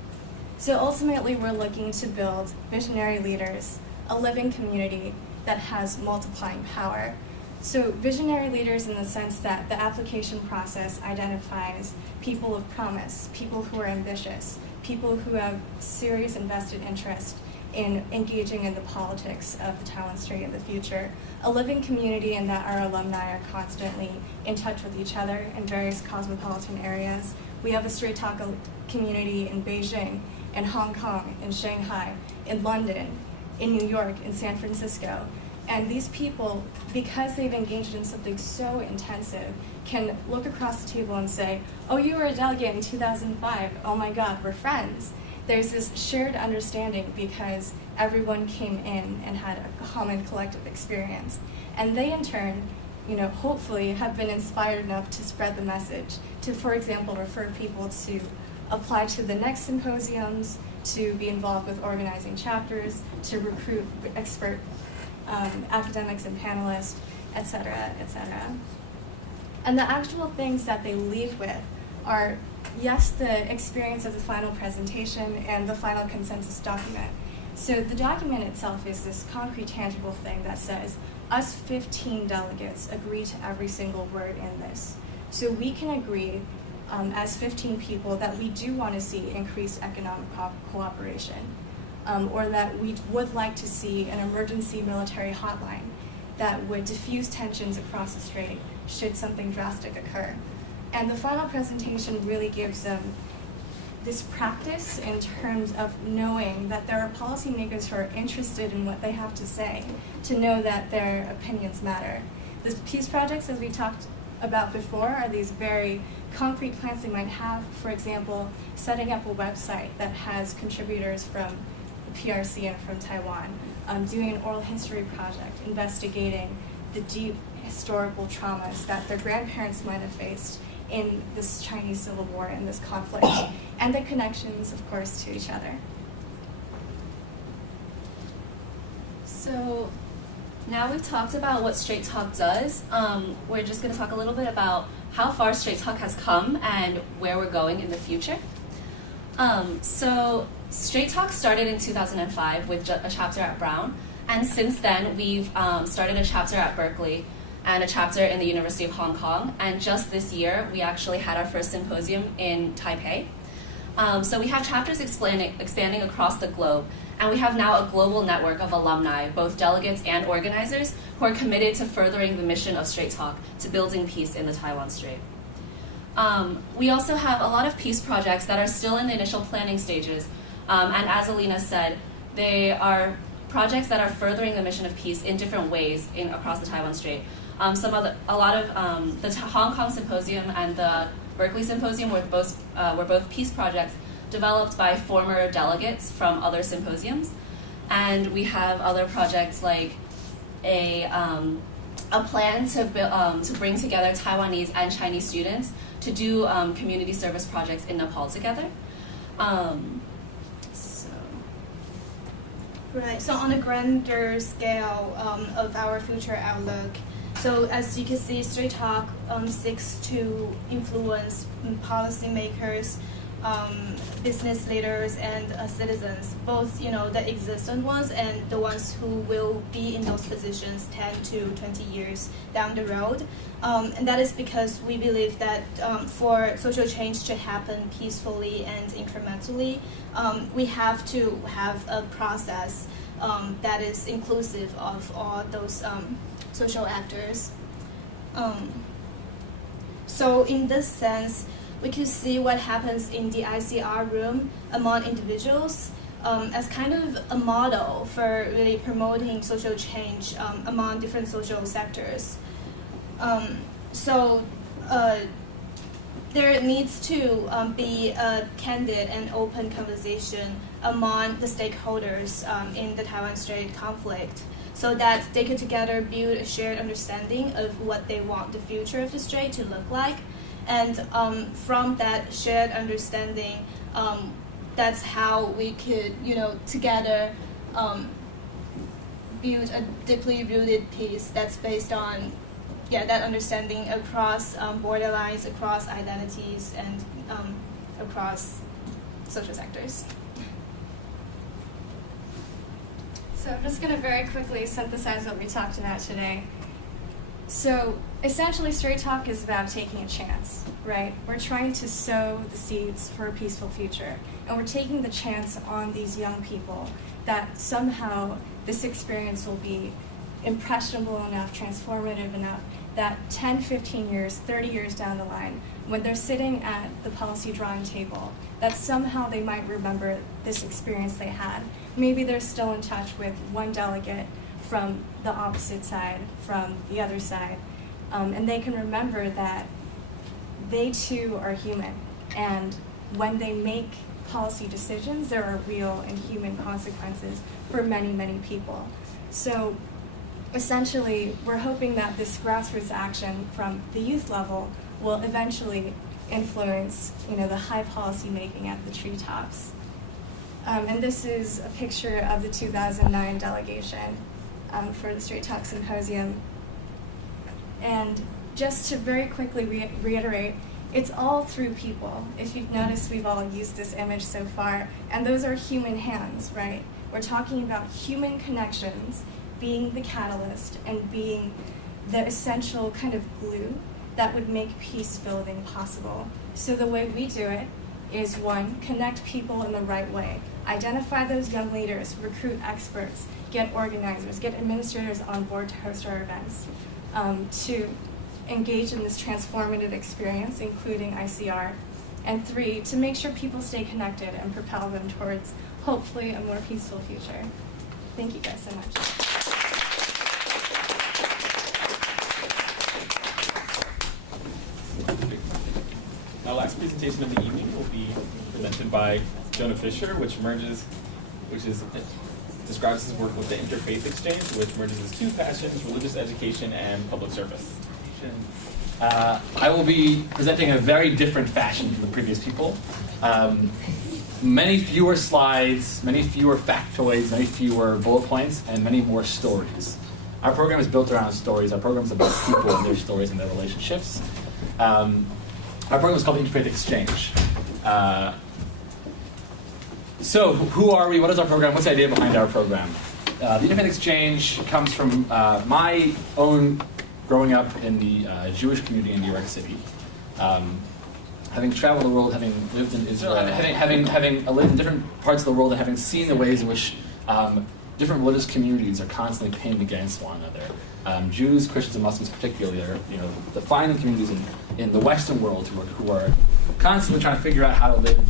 So ultimately, we're looking to build visionary leaders, a living community that has multiplying power. So visionary leaders in the sense that the application process identifies people of promise, people who are ambitious, people who have serious invested interest in engaging in the politics of the Taiwan Strait in the future. A living community in that our alumni are constantly in touch with each other in various cosmopolitan areas. We have a Strait Talk community in Beijing, in Hong Kong, in Shanghai, in London, in New York, in San Francisco. And these people, because they've engaged in something so intensive, can look across the table and say, oh, you were a delegate in 2005. Oh my God, we're friends. There's this shared understanding because everyone came in and had a common collective experience. And they in turn, hopefully have been inspired enough to spread the message, to, for example, refer people to apply to the next symposiums, to be involved with organizing chapters, to recruit expert academics and panelists, et cetera, et cetera. And the actual things that they leave with are, yes, the experience of the final presentation and the final consensus document. So the document itself is this concrete, tangible thing that says, us 15 delegates agree to every single word in this. So we can agree as 15 people that we do want to see increased economic cooperation. Or that we would like to see an emergency military hotline that would diffuse tensions across the strait should something drastic occur. And the final presentation really gives them this practice in terms of knowing that there are policymakers who are interested in what they have to say, to know that their opinions matter. The peace projects, as we talked about before, are these very concrete plans they might have. For example, setting up a website that has contributors from the PRC and from Taiwan, doing an oral history project, investigating the deep historical traumas that their grandparents might have faced in this Chinese Civil War and this conflict, and the connections, of course, to each other. So now we've talked about what Straight Talk does. We're just going to talk a little bit about how far Straight Talk has come and where we're going in the future. So Straight Talk started in 2005 with a chapter at Brown, and since then we've started a chapter at Berkeley and a chapter in the University of Hong Kong, and just this year we actually had our first symposium in Taipei. So we have chapters expanding across the globe, and we have now a global network of alumni, both delegates and organizers, who are committed to furthering the mission of Straight Talk, to building peace in the Taiwan Strait. We also have a lot of peace projects that are still in the initial planning stages, and as Alina said, they are projects that are furthering the mission of peace in different ways across the Taiwan Strait. A lot of the Hong Kong Symposium and the Berkeley Symposium were both peace projects developed by former delegates from other symposiums, and we have other projects like a plan to bring together Taiwanese and Chinese students to do community service projects in Nepal together. Right, so on a grander scale of our future outlook, so as you can see, Straight Talk seeks to influence policymakers, business leaders, and citizens, both the existing ones and the ones who will be in those positions 10 to 20 years down the road. And that is because we believe that for social change to happen peacefully and incrementally, we have to have a process that is inclusive of all those social actors. So in this sense, we could see what happens in the ICR room among individuals as kind of a model for really promoting social change among different social sectors. There needs to be a candid and open conversation among the stakeholders in the Taiwan Strait conflict, so that they could together build a shared understanding of what they want the future of the Strait to look like. And from that shared understanding, that's how we could, together build a deeply rooted peace that's based on, that understanding across borderlines, across identities, and across social sectors. So I'm just going to very quickly synthesize what we talked about today. So essentially, Straight Talk is about taking a chance, right? We're trying to sow the seeds for a peaceful future, and we're taking the chance on these young people that somehow this experience will be impressionable enough, transformative enough, that 10, 15 years, 30 years down the line, when they're sitting at the policy drawing table, that somehow they might remember this experience they had. Maybe they're still in touch with one delegate from the opposite side, from the other side, and they can remember that they too are human, and when they make policy decisions, there are real and human consequences for many, many people. So essentially, we're hoping that this grassroots action from the youth level will eventually influence, the high policy making at the treetops. And this is a picture of the 2009 delegation for the Straight Talk Symposium. And just to very quickly reiterate, it's all through people. If you've noticed, we've all used this image so far, and those are human hands, right? We're talking about human connections being the catalyst and being the essential kind of glue that would make peace building possible. So the way we do it is, one, connect people in the right way. Identify those young leaders, recruit experts, get organizers, get administrators on board to host our events, to engage in this transformative experience, including ICR, and 3, to make sure people stay connected and propel them towards, hopefully, a more peaceful future. Thank you guys so much. Our last presentation of the evening will be presented by Jonah Fisher, describes his work with the Interfaith Exchange, which merges his two passions, religious education and public service. I will be presenting in a very different fashion from the previous people. Many fewer slides, many fewer factoids, many fewer bullet points, and many more stories. Our program is built around stories. Our program is about people and their stories and their relationships. Our program is called Interfaith Exchange. So, who are we? What is our program? What's the idea behind our program? The Interfaith Exchange comes from my own growing up in the Jewish community in New York City. Having traveled the world, having lived in Israel, having lived in different parts of the world, and having seen the ways in which different religious communities are constantly pitted against one another. Jews, Christians, and Muslims particularly are, defining communities in the Western world who are constantly trying to figure out how to live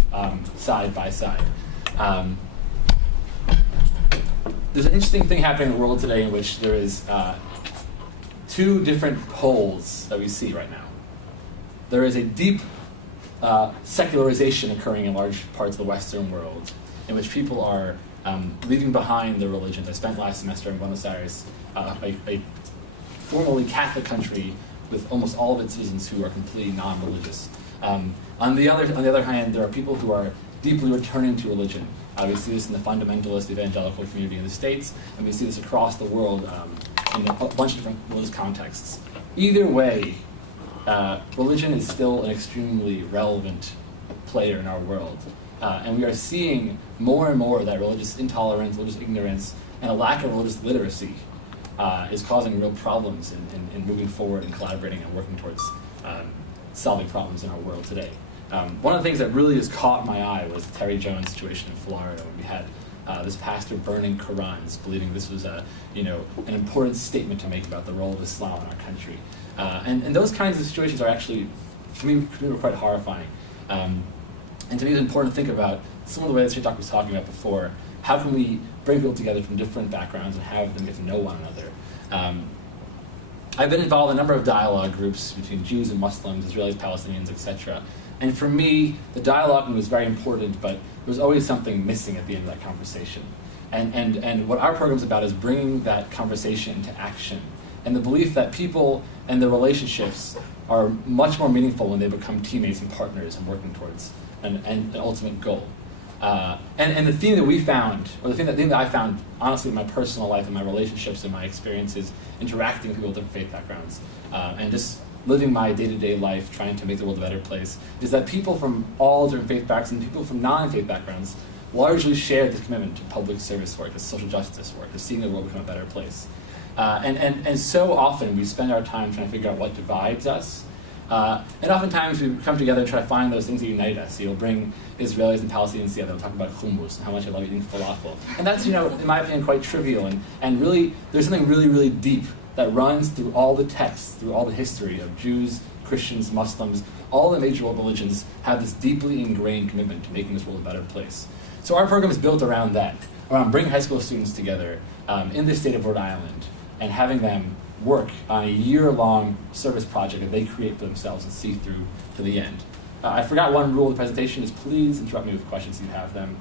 side by side. There's an interesting thing happening in the world today in which there is two different poles that we see right now. There is a deep secularization occurring in large parts of the Western world, in which people are leaving behind their religions. I spent last semester in Buenos Aires, a formerly Catholic country with almost all of its citizens who are completely non-religious. On the other hand, there are people who are deeply returning to religion. We see this in the fundamentalist evangelical community in the States, and we see this across the world in a bunch of different religious contexts. Either way, religion is still an extremely relevant player in our world. And we are seeing more and more that religious intolerance, religious ignorance, and a lack of religious literacy is causing real problems in moving forward and collaborating and working towards solving problems in our world today. One of the things that really has caught my eye was the Terry Jones situation in Florida, when we had this pastor burning Qurans, believing this was an important statement to make about the role of Islam in our country. And those kinds of situations are actually, to me, were quite horrifying. And to me, it's important to think about some of the ways that Strait was talking about before. How can we bring people together from different backgrounds and have them get to know one another? I've been involved in a number of dialogue groups between Jews and Muslims, Israelis, Palestinians, etc. And for me, the dialogue was very important, but there was always something missing at the end of that conversation. And what our program's about is bringing that conversation into action, and the belief that people and their relationships are much more meaningful when they become teammates and partners and working towards an ultimate goal. And the theme that we found, or the thing that I found, honestly, in my personal life and my relationships and my experiences interacting with people with different faith backgrounds, and just living my day-to-day life trying to make the world a better place, is that people from all different faith backgrounds and people from non-faith backgrounds largely share this commitment to public service work, to social justice work, to seeing the world become a better place. And so often we spend our time trying to figure out what divides us. And oftentimes we come together and try to find those things that unite us. You'll bring Israelis and Palestinians together and talk about hummus and how much I love eating falafel. And that's, in my opinion, quite trivial. And really, there's something really, really deep that runs through all the texts, through all the history of Jews, Christians, Muslims. All the major world religions have this deeply ingrained commitment to making this world a better place. So our program is built around that, around bringing high school students together in the state of Rhode Island and having them work on a year-long service project that they create for themselves and see through to the end. I forgot one rule of the presentation is please interrupt me with questions if you have them.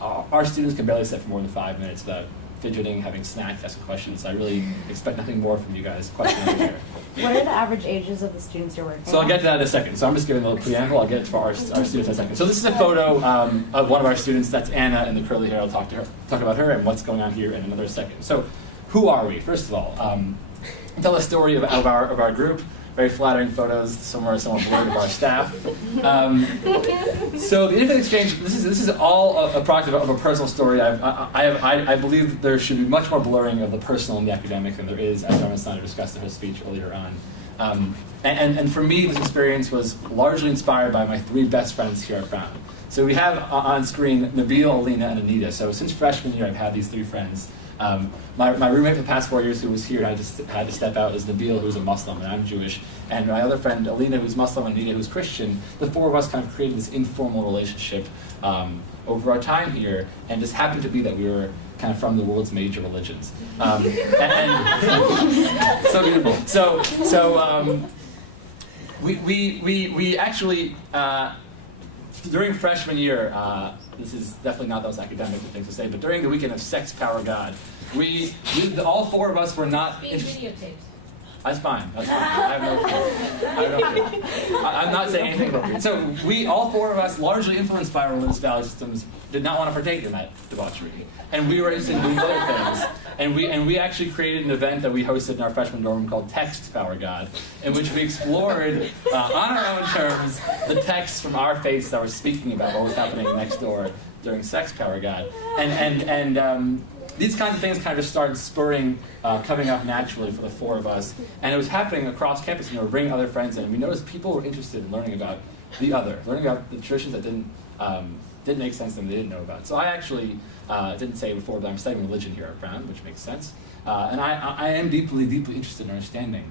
Our students can barely sit for more than 5 minutes without fidgeting, having snacks, asking questions. I really expect nothing more from you guys. Questions over here. What are the average ages of the students you're working with? So I'll get to that in a second. So I'm just giving a little preamble. I'll get to our students in a second. So this is a photo of one of our students. That's Anna in the curly hair. I'll talk about her and what's going on here in another second. So who are we? First of all, tell a story of our group. Very flattering photos, somewhat blurred of our staff. So the Interfaith Exchange, this is all a product of a personal story. I believe there should be much more blurring of the personal and the academic than there is, as Jonah Snyder discussed in her speech earlier on. And for me, this experience was largely inspired by my 3 best friends here I found. So we have on screen Nabil, Alina, and Anita. So since freshman year, I've had these 3 friends. My roommate for the past 4 years who was here had to step out is Nabil, who's a Muslim, and I'm Jewish. And my other friend, Alina, who's Muslim, and Nina, who's Christian. The four of us kind of created this informal relationship over our time here, and just happened to be that we were kind of from the world's major religions. And so beautiful. So we actually, during freshman year, this is definitely not the most academic thing to say, but during the weekend of Sex, Power, God, all four of us were not videotaped. That's fine. That's fine. I have no clue. I'm not saying anything appropriate. So all four of us, largely influenced by our religious value systems, did not want to partake in that debauchery, and we were interested in doing other things. And we actually created an event that we hosted in our freshman dorm called Text Power God, in which we explored on our own terms the texts from our faiths that were speaking about what was happening next door during Sex Power God, and these kinds of things kind of just started spurring, coming up naturally for the four of us. And it was happening across campus, bringing other friends in. And we noticed people were interested in learning about the other, learning about the traditions that didn't make sense to them, they didn't know about. So I actually didn't say before, but I'm studying religion here at Brown, which makes sense. And I am deeply, deeply interested in understanding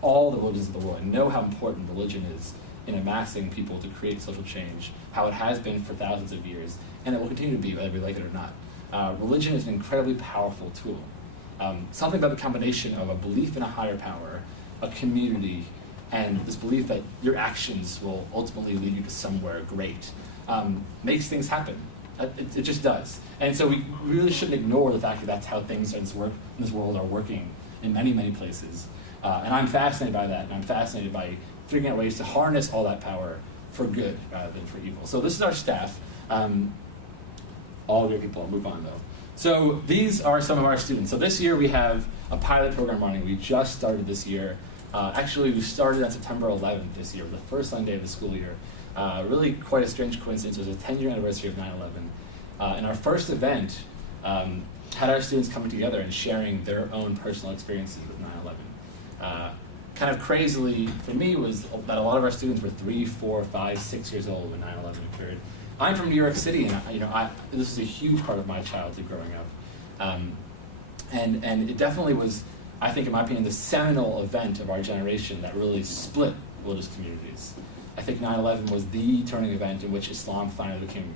all the religions of the world and know how important religion is in amassing people to create social change, how it has been for thousands of years, and it will continue to be, whether we like it or not. Religion is an incredibly powerful tool. Something about the combination of a belief in a higher power, a community, and this belief that your actions will ultimately lead you to somewhere great, makes things happen. It just does. And so we really shouldn't ignore the fact that that's how things in this world are working in many, many places. And I'm fascinated by that, and I'm fascinated by figuring out ways to harness all that power for good rather than for evil. So this is our staff. All good people. I'll move on though. So these are some of our students. So this year we have a pilot program running. We just started this year. Actually, we started on September 11th this year, the first Sunday of the school year. Really quite a strange coincidence. It was a 10-year anniversary of 9/11. And our first event had our students coming together and sharing their own personal experiences with 9/11. Kind of crazily, for me, was that a lot of our students were 3, 4, 5, 6 years old when 9/11 occurred. I'm from New York City, and this was a huge part of my childhood growing up, and it definitely was, I think, in my opinion, the seminal event of our generation that really split religious communities. I think 9/11 was the turning event in which Islam finally became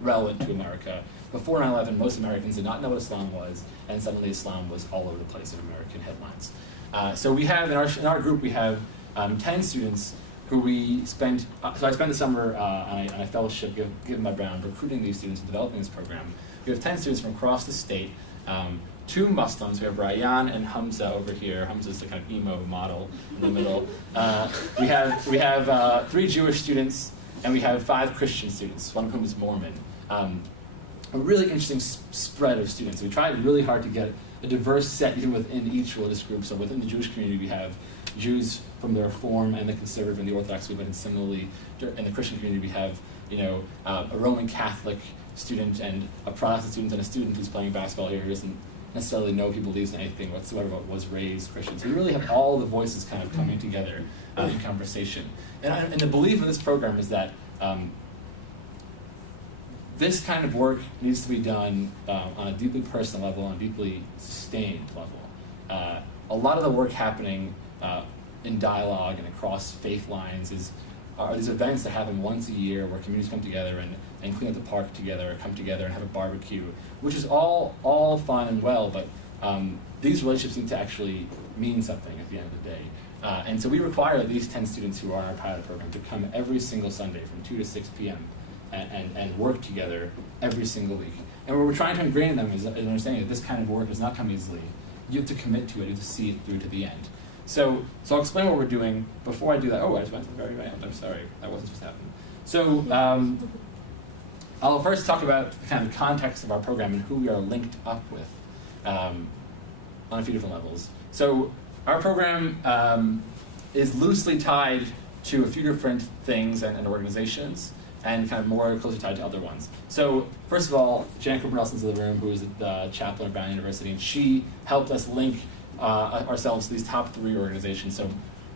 relevant to America. Before 9/11, most Americans did not know what Islam was, and suddenly Islam was all over the place in American headlines. So we have in our group we have 10 students. Who we spent, so I spent the summer on a fellowship given by Brown recruiting these students and developing this program. We have 10 students from across the state, 2 Muslims. We have Ryan and Hamza over here. Hamza's the kind of emo model in the middle. We have 3 Jewish students, and we have 5 Christian students, one of whom is Mormon. A really interesting spread of students. We tried really hard to get a diverse set even within each religious group. So within the Jewish community, we have Jews from the Reform and the Conservative and the Orthodox movement, and similarly in the Christian community we have, a Roman Catholic student and a Protestant student and a student who's playing basketball here who doesn't necessarily know he believes in anything whatsoever but was raised Christian. So we really have all the voices kind of coming together in conversation. And the belief of this program is that this kind of work needs to be done on a deeply personal level, on a deeply sustained level. A lot of the work happening in dialogue and across faith lines are these events that happen once a year where communities come together and clean up the park together, or come together and have a barbecue, which is all fun and well, but these relationships need to actually mean something at the end of the day. And so we require these 10 students who are in our pilot program to come every single Sunday from 2 to 6 p.m. and work together every single week. And what we're trying to ingrain in them is an understanding that this kind of work does not come easily. You have to commit to it, you have to see it through to the end. So I'll explain what we're doing. Before I do that, I just went to the very end. I'm sorry, that wasn't supposed to happen. So I'll first talk about kind of the context of our program and who we are linked up with on a few different levels. So our program is loosely tied to a few different things and organizations, and kind of more closely tied to other ones. So first of all, Jan Cooper Nelson's in the room, who is the chaplain at Brown University, and she helped us link ourselves to these top 3 organizations. So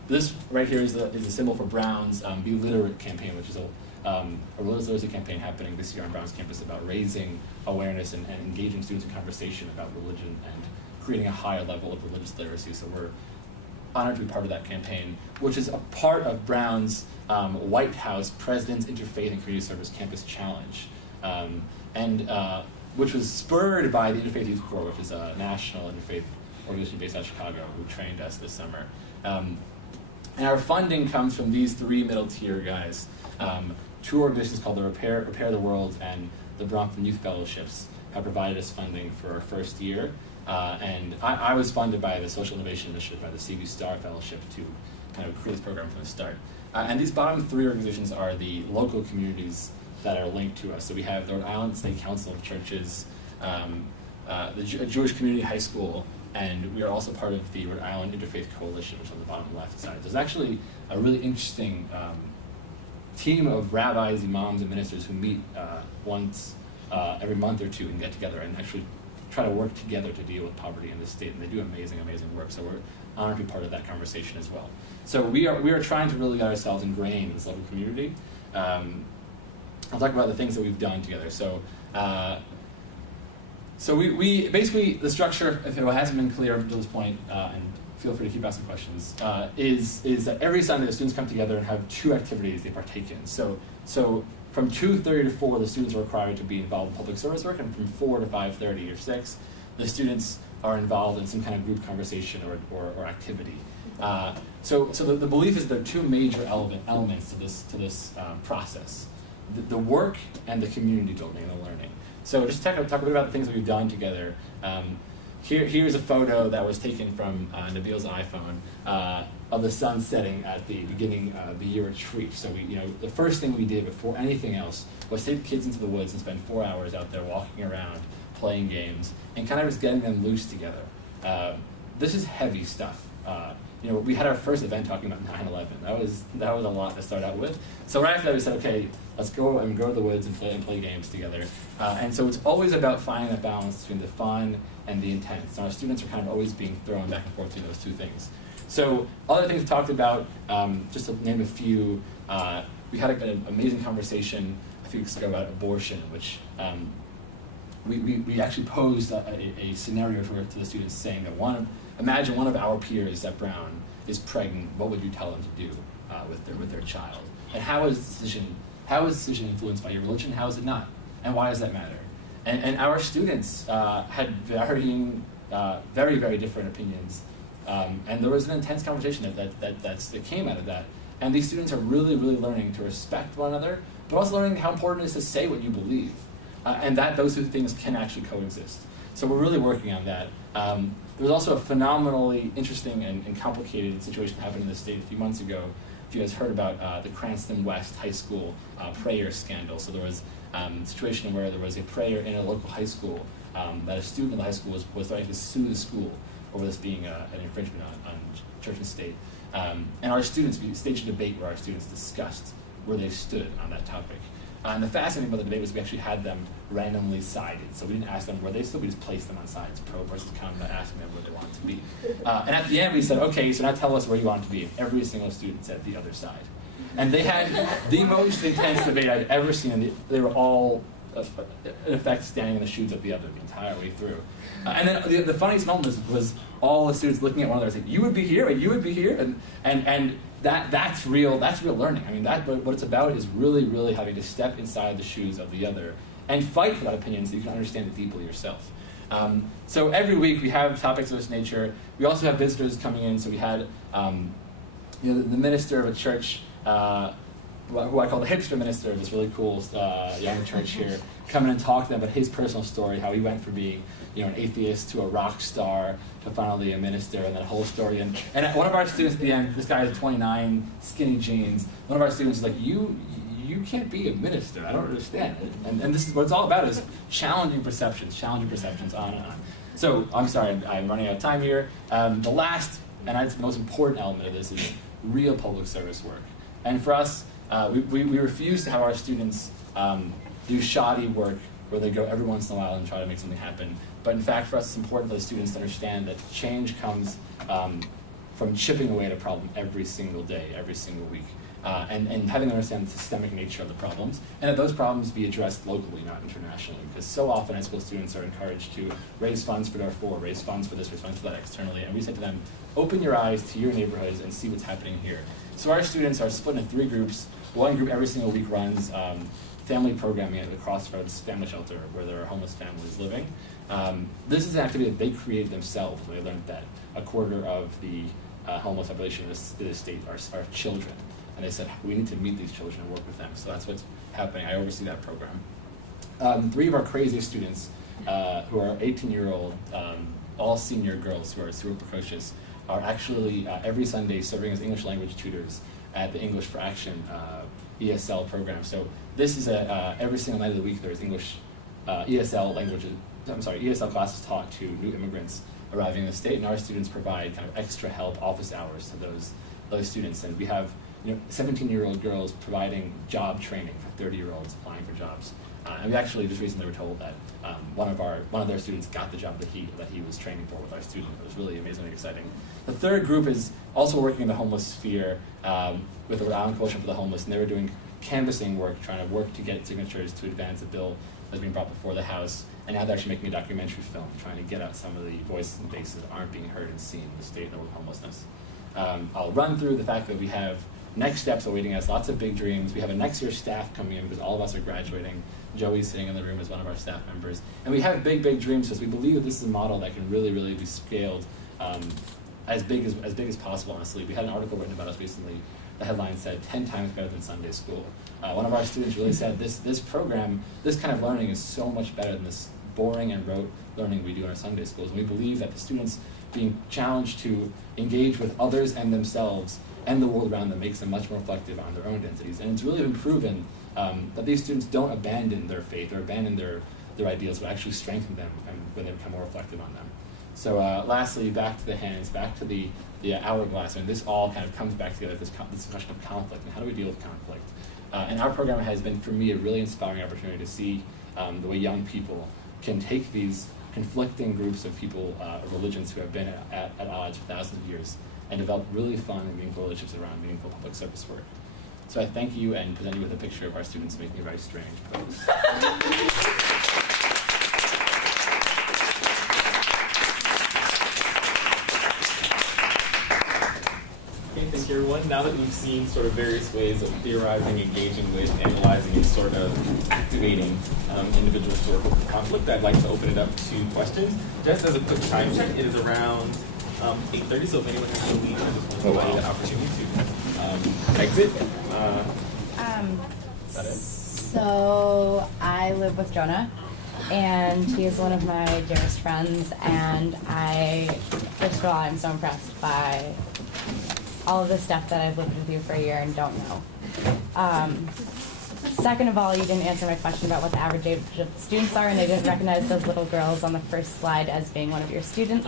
this right here is a symbol for Brown's Be Literate campaign, which is a religious literacy campaign happening this year on Brown's campus about raising awareness and engaging students in conversation about religion and creating a higher level of religious literacy. So we're honored to be part of that campaign, which is a part of Brown's White House President's Interfaith and Community Service Campus Challenge, which was spurred by the Interfaith Youth Corps, which is a national interfaith organization based out of Chicago, who trained us this summer. And our funding comes from these three middle tier guys. Two organizations called the Repair the World and the Bronfman Youth Fellowships have provided us funding for our first year. And I was funded by the Social Innovation Initiative, by the CV Star Fellowship, to kind of create this program from the start. And these bottom three organizations are the local communities that are linked to us. So we have the Rhode Island State Council of Churches, the Jewish Community High School, and we are also part of the Rhode Island Interfaith Coalition, which is on the bottom left side. There's actually a really interesting team of rabbis, imams, and ministers who meet once every month or two and get together and actually try to work together to deal with poverty in the state, and they do amazing, amazing work. So we're honored to be part of that conversation as well. So we are trying to really get ourselves ingrained in this local community. I'll talk about the things that we've done together. So we basically, the structure, if it hasn't been clear up to this point, and feel free to keep asking questions, is that every Sunday the students come together and have two activities they partake in. So from 2:30 to 4, the students are required to be involved in public service work, and from 4 to 5:30 or 6, the students are involved in some kind of group conversation or activity. So the belief is there are two major elements to this process: the work and the community building and the learning. So just talk a bit about the things that we've done together. Here's a photo that was taken from Nabil's iPhone of the sun setting at the beginning of the year retreat. So the first thing we did before anything else was take the kids into the woods and spend 4 hours out there walking around, playing games, and kind of just getting them loose together. This is heavy stuff. We had our first event talking about 9/11. That was a lot to start out with. So right after that, we said, okay, let's go to the woods and play games together. And so it's always about finding that balance between the fun and the intense. And our students are kind of always being thrown back and forth between those two things. So other things we talked about, just to name a few, we had an amazing conversation a few weeks ago about abortion, which we actually posed a scenario to the students saying that imagine one of our peers at Brown is pregnant. What would you tell them to do with their child? And how is the decision influenced by your religion? How is it not? And why does that matter? And our students had varying, very, very different opinions. And there was an intense conversation that came out of that. And these students are really, really learning to respect one another, but also learning how important it is to say what you believe. And that those two things can actually coexist. So we're really working on that. There was also a phenomenally interesting and complicated situation that happened in the state a few months ago. If you guys heard about the Cranston West High School prayer scandal. So there was a situation where there was a prayer in a local high school that a student in the high school was trying to sue the school over this being an infringement on church and state. And our students, we staged a debate where our students discussed where they stood on that topic. And the fascinating thing about the debate was we actually had them randomly sided. So we didn't ask them where they stood, we just placed them on sides, pro versus con, by asking them where they wanted to be. And at the end we said, okay, so now tell us where you want to be. And every single student said the other side. And they had the most intense debate I've ever seen. And they were all, in effect, standing in the shoes of the other the entire way through. And then the funniest moment was all the students looking at one another and saying, you would be here, and you would be here. And that's real learning. I mean, what it's about is really, really having to step inside the shoes of the other and fight for that opinion so you can understand it deeply yourself. So every week we have topics of this nature. We also have visitors coming in. So we had the minister of a church, who I call the hipster minister of this really cool young church here, come in and talk to them about his personal story, how he went from being an atheist to a rock star to finally a minister, and that whole story. And one of our students at the end, this guy is 29, skinny jeans, one of our students is like, you can't be a minister, I don't understand. And this is what it's all about, is challenging perceptions, on and on. So, I'm sorry, I'm running out of time here. The last, and I'd say the most important element of this is real public service work. And for us, we refuse to have our students do shoddy work where they go every once in a while and try to make something happen. But in fact, for us, it's important for the students to understand that change comes from chipping away at a problem every single day, every single week. and having them understand the systemic nature of the problems, and that those problems be addressed locally, not internationally, because so often high school students are encouraged to raise funds for Darfur, raise funds for this, raise funds for that externally, and we say to them, open your eyes to your neighborhoods and see what's happening here. So our students are split into 3 groups. One group every single week runs family programming at the Crossroads Family Shelter, where there are homeless families living. This is an activity that they created themselves when they learned that a quarter of the homeless population in the state are children. And they said, we need to meet these children and work with them. So that's what's happening. I oversee that program. 3 of our craziest students, who are 18-year-old, all senior girls who are super precocious, are actually every Sunday serving as English language tutors at the English for Action ESL program. So this is every single night of the week there's English ESL classes taught to new immigrants arriving in the state, and our students provide kind of extra help, office hours to those students. And we have 17-year-old girls providing job training for 30-year-olds applying for jobs. And we actually just recently were told that one of their students got the job that he was training for with our student. It was really amazingly exciting. The third group is also working in the homeless sphere with the Rhode Island Coalition for the Homeless, and they were doing canvassing work, trying to work to get signatures to advance a bill that's being brought before the House. And now they're actually making a documentary film, trying to get out some of the voices and faces that aren't being heard and seen in the state of homelessness. I'll run through the fact that we have next steps awaiting us, lots of big dreams. We have a next year staff coming in because all of us are graduating. Joey's sitting in the room as one of our staff members. And we have big, big dreams because we believe that this is a model that can really, really be scaled as big as possible, honestly. We had an article written about us recently. The headline said, 10 times better than Sunday school. One of our students really said, this program, this kind of learning is so much better than this boring and rote learning we do in our Sunday schools. And we believe that the students being challenged to engage with others and themselves and the world around them makes them much more reflective on their own identities. And it's really been proven that these students don't abandon their faith or abandon their ideals, but actually strengthen them when they become more reflective on them. So lastly, back to the hands, back to the hourglass, and this all kind of comes back together, this discussion of conflict, and how do we deal with conflict? And our program has been, for me, a really inspiring opportunity to see the way young people can take these conflicting groups of people, of religions who have been at odds for thousands of years, and develop really fun and meaningful relationships around meaningful public service work. So I thank you and present you with a picture of our students making a very strange pose. Okay, thank you everyone. Now that we've seen sort of various ways of theorizing, engaging with, analyzing, and sort of activating individuals to work with conflict, I'd like to open it up to questions. Just as a quick time check, it is around 8:30, so if anyone has to leave, I just want to provide you the opportunity to exit. Is that it? So I live with Jonah, and he is one of my dearest friends, and first of all, I'm so impressed by all of the stuff that I've lived with you for a year and don't know. Second of all, you didn't answer my question about what the average age of the students are, and I didn't recognize those little girls on the first slide as being one of your students.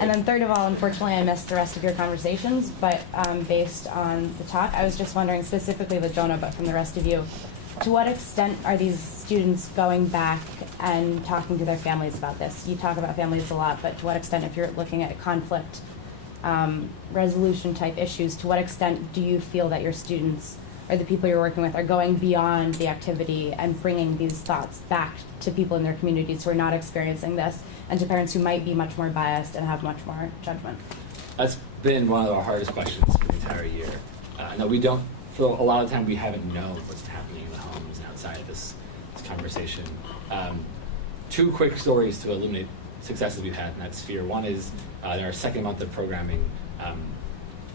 And then third of all, unfortunately, I missed the rest of your conversations, but based on the talk, I was just wondering, specifically with Jonah, but from the rest of you, to what extent are these students going back and talking to their families about this? You talk about families a lot, but to what extent, if you're looking at conflict resolution type issues, to what extent do you feel that your students or the people you're working with are going beyond the activity and bringing these thoughts back to people in their communities who are not experiencing this, and to parents who might be much more biased and have much more judgment? That's been one of our hardest questions for the entire year. No, we don't, for a lot of time, we haven't known what's happening in the homes and outside of this conversation. 2 quick stories to illuminate successes we've had in that sphere. One is in our second month of programming,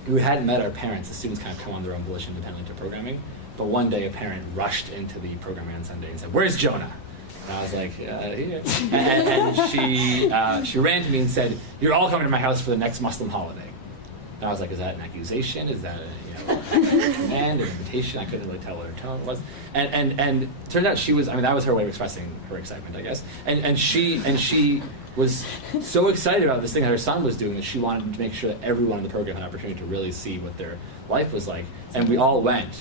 we hadn't met our parents. The students kind of come on their own volition independently to programming. But one day a parent rushed into the programming on Sunday and said, "Where's Jonah?" And I was like, "Here." And she ran to me and said, "You're all coming to my house for the next Muslim holiday." And I was like, "Is that an accusation? Is that a command, an invitation?" I couldn't really tell what her tone was. And turned out she was, that was her way of expressing her excitement, I guess. And she was so excited about this thing that her son was doing that she wanted to make sure that everyone in the program had an opportunity to really see what their life was like. And we all went,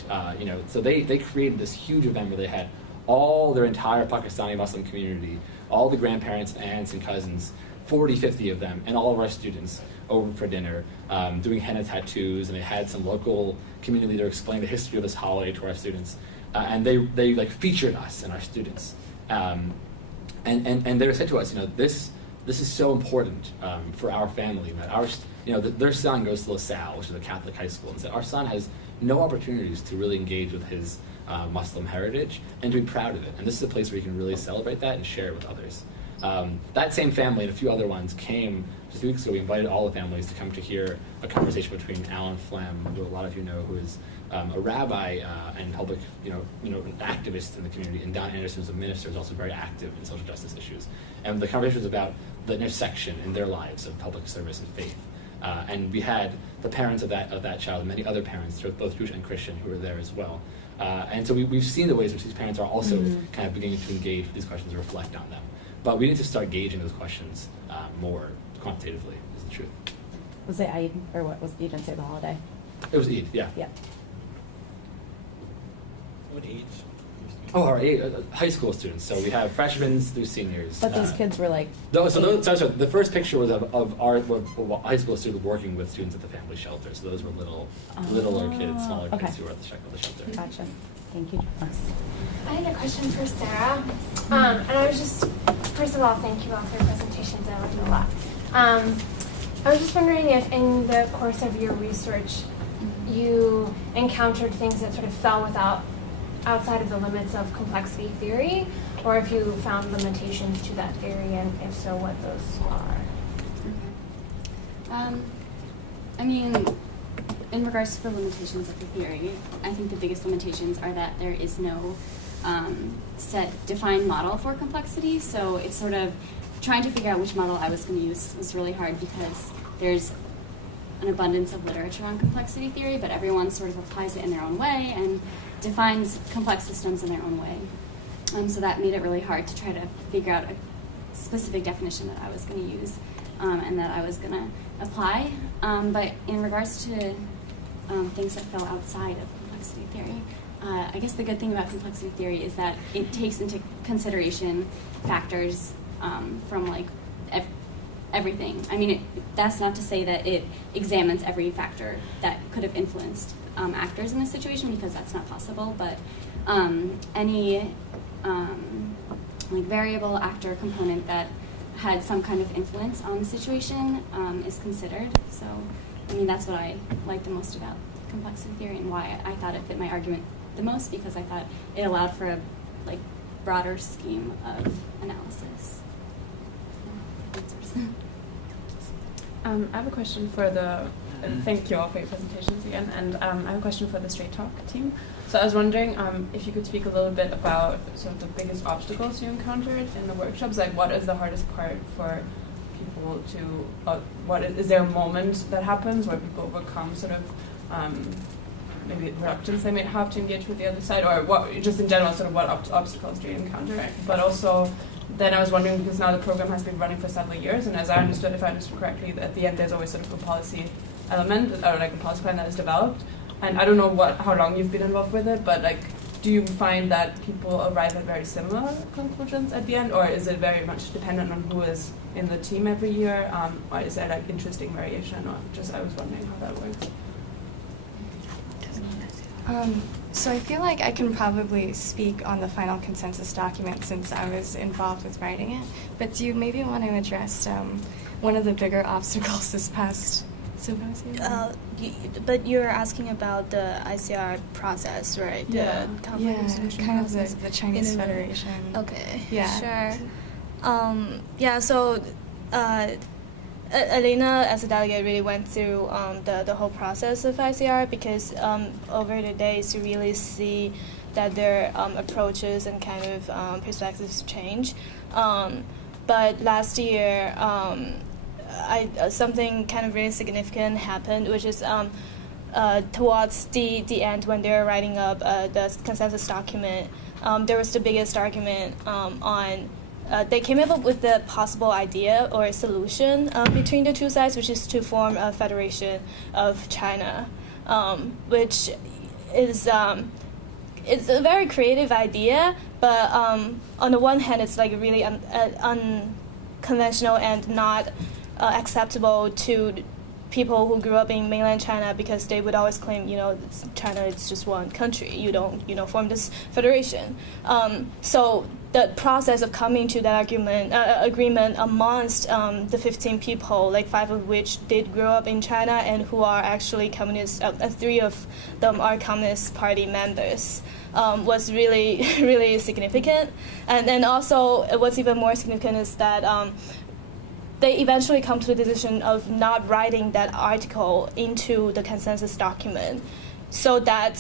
so they created this huge event where they had all their entire Pakistani Muslim community, all the grandparents, aunts, and cousins, 40, 50 of them, and all of our students over for dinner, doing henna tattoos, and they had some local community leader explain the history of this holiday to our students, and they like featured us and our students, and they said to us, this is so important for our family that their son goes to LaSalle, which is a Catholic high school, and said our son has no opportunities to really engage with his Muslim heritage and to be proud of it, and this is a place where you can really celebrate that and share it with others. That same family and a few other ones came just a few weeks ago. We invited all the families to come to hear a conversation between Alan Flem, who a lot of you know, who is a rabbi and public, an activist in the community, and Don Anderson, who's a minister, is also very active in social justice issues. And the conversation was about the intersection in their lives of public service and faith. And we had the parents of that child and many other parents, both Jewish and Christian, who were there as well. And so we've seen the ways in which these parents are also kind of beginning to engage with these questions and reflect on them. But we need to start gauging those questions more quantitatively, is the truth. Was it Eid, or what was, you didn't say the holiday? It was Eid, yeah. Yeah. What age? Oh, all right, high school students. So we have freshmen through seniors. But those kids were like... The first picture was of our high school student working with students at the family shelter. So those were littler kids, smaller kids who were at the shelter. Gotcha. Thank you. I had a question for Sarah. And I was just, first of all, thank you all for your presentations. I learned a lot. I was just wondering if in the course of your research, you encountered things that sort of fell outside of the limits of complexity theory, or if you found limitations to that theory, and if so, what those are. I mean, in regards to the limitations of the theory, I think the biggest limitations are that there is no set defined model for complexity. So it's sort of trying to figure out which model I was going to use was really hard, because there's an abundance of literature on complexity theory, but everyone sort of applies it in their own way and defines complex systems in their own way. So that made it really hard to try to figure out a specific definition that I was going to use and that I was going to apply. But in regards to things that fell outside of complexity theory, I guess the good thing about complexity theory is that it takes into consideration factors from like everything. I mean, that's not to say that it examines every factor that could have influenced actors in this situation, because that's not possible, but any like variable actor component that had some kind of influence on the situation is considered. So, I mean, that's what I like the most about complexity theory and why I thought it fit my argument the most, because I thought it allowed for a like broader scheme of analysis. I have a question for the, thank you all for your presentations again, and I have a question for the Straight Talk team. So I was wondering if you could speak a little bit about sort of the biggest obstacles you encountered in the workshops, like what is the hardest part for people to, is there a moment that happens where people overcome sort of maybe reluctance they might have to engage with the other side, or what, just in general, sort of what obstacles do you encounter? But also, then I was wondering, because now the program has been running for several years, and as I understood, if I understood correctly, at the end there's always sort of a policy element, or like a policy plan that is developed. And I don't know how long you've been involved with it, but like, do you find that people arrive at very similar conclusions at the end, or is it very much dependent on who is in the team every year, or is there like interesting variation, or just, I was wondering how that works. So I feel like I can probably speak on the final consensus document since I was involved with writing it, but do you maybe want to address one of the bigger obstacles this past symposium? But you're asking about the ICR process, right? Yeah, the conflict resolution kind process. of the Chinese Federation. Okay, yeah. Sure. So Alina, as a delegate, really went through the whole process of ICR, because over the days you really see that their approaches and kind of perspectives change. But last year, something kind of really significant happened, which is towards the end, when they were writing up the consensus document, there was the biggest argument on. They came up with the possible idea or a solution between the two sides, which is to form a federation of China, which is it's a very creative idea, but on the one hand, it's like really unconventional and not acceptable to people who grew up in mainland China, because they would always claim, China is just one country. You don't, form this federation. So the process of coming to that agreement amongst the 15 people, like 5 of which did grow up in China and who are actually communist, 3 of them are Communist Party members, was really, really significant. And also, what's even more significant is that they eventually come to the decision of not writing that article into the consensus document, so that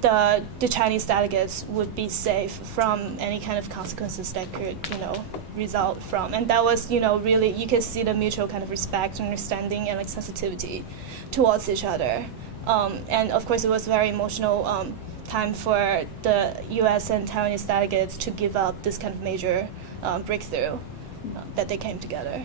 the Chinese delegates would be safe from any kind of consequences that could, result from. And that was, really, you can see the mutual kind of respect, understanding, and like sensitivity towards each other. And of course, it was a very emotional time for the U.S. and Taiwanese delegates to give up this kind of major breakthrough that they came together.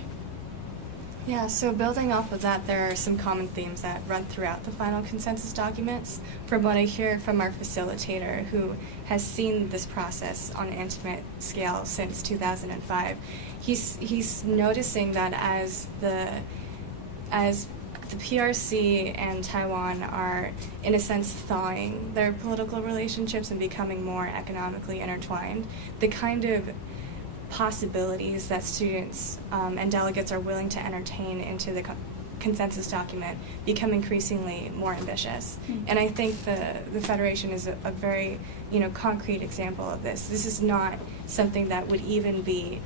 Yeah, so building off of that, there are some common themes that run throughout the final consensus documents. From what I hear from our facilitator, who has seen this process on an intimate scale since 2005, he's noticing that as the PRC and Taiwan are, in a sense, thawing their political relationships and becoming more economically intertwined, the kind of possibilities that students and delegates are willing to entertain into the consensus document become increasingly more ambitious. And I think the Federation is a very concrete example of this. This is not something that would even be,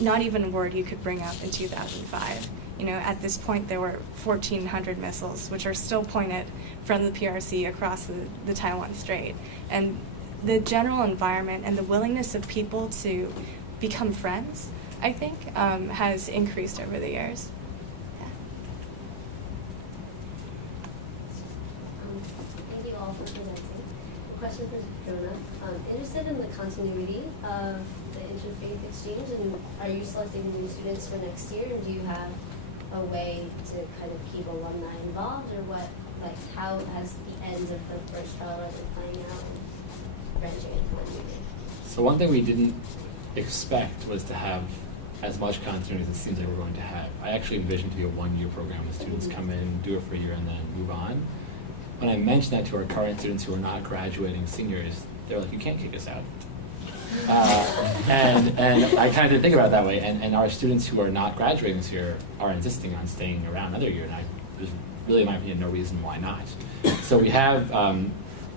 not even a word you could bring up in 2005. At this point there were 1,400 missiles, which are still pointed from the PRC across the Taiwan Strait. And the general environment and the willingness of people to become friends, I think, has increased over the years. Thank you all for presenting. A question for Jonah. Interested in the continuity of the interfaith exchange, and are you selecting new students for next year, and do you have a way to kind of keep alumni involved, or how has the end of the first trial been playing out and branching into one meeting? So one thing we didn't expect was to have as much continuity as it seems like we're going to have. I actually envisioned to be a one-year program with students come in, do it for a year, and then move on. When I mentioned that to our current students who are not graduating seniors, they were like, "You can't kick us out." And I kind of didn't think about it that way. And our students who are not graduating this year are insisting on staying around another year, and there's really, in my opinion, no reason why not. So we have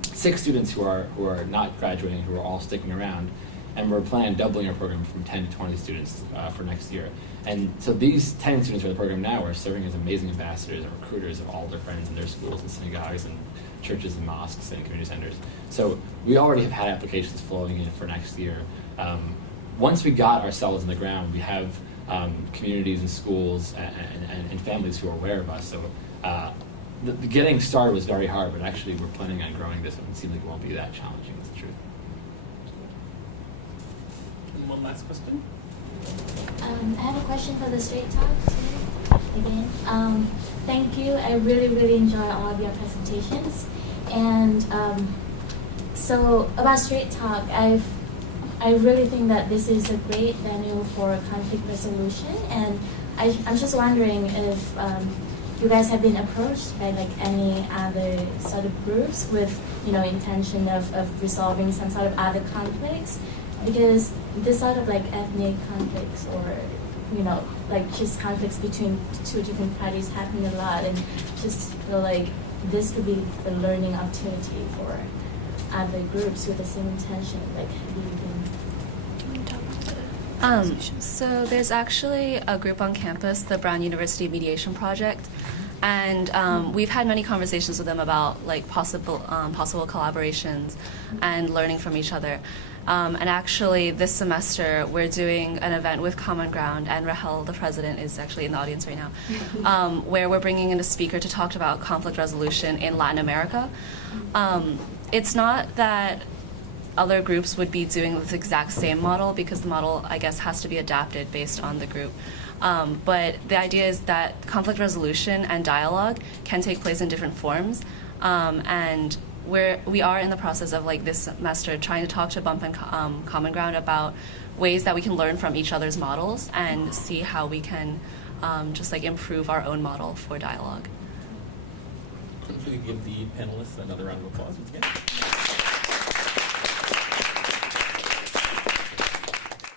6 students who are not graduating, who are all sticking around, and we're planning on doubling our program from 10 to 20 students for next year. And so these 10 students for the program now are serving as amazing ambassadors and recruiters of all their friends in their schools and synagogues and churches and mosques and community centers. So we already have had applications flowing in for next year. Once we got ourselves on the ground, we have communities and schools and families who are aware of us. So the getting started was very hard, but actually we're planning on growing this, and it seems like it won't be that challenging, is the truth. One last question. I have a question for the Strait Talk again. Thank you. I really, really enjoy all of your presentations. And so about Strait Talk, I really think that this is a great venue for conflict resolution. And I'm just wondering if you guys have been approached by any other sort of groups with intention of resolving some sort of other conflicts, because this sort of ethnic conflicts or just conflicts between 2 different parties happen a lot, and just feel like this could be the learning opportunity for other groups with the same intention. So there's actually a group on campus, the Brown University Mediation Project, and we've had many conversations with them about possible collaborations and learning from each other. And actually, this semester, we're doing an event with Common Ground, and Rahel, the president, is actually in the audience right now, where we're bringing in a speaker to talk about conflict resolution in Latin America. It's not that other groups would be doing this exact same model, because the model, I guess, has to be adapted based on the group. But the idea is that conflict resolution and dialogue can take place in different forms, and we are in the process of this semester trying to talk to Bump and Common Ground about ways that we can learn from each other's models and see how we can just like improve our own model for dialogue. If we could give the panelists another round of applause once again.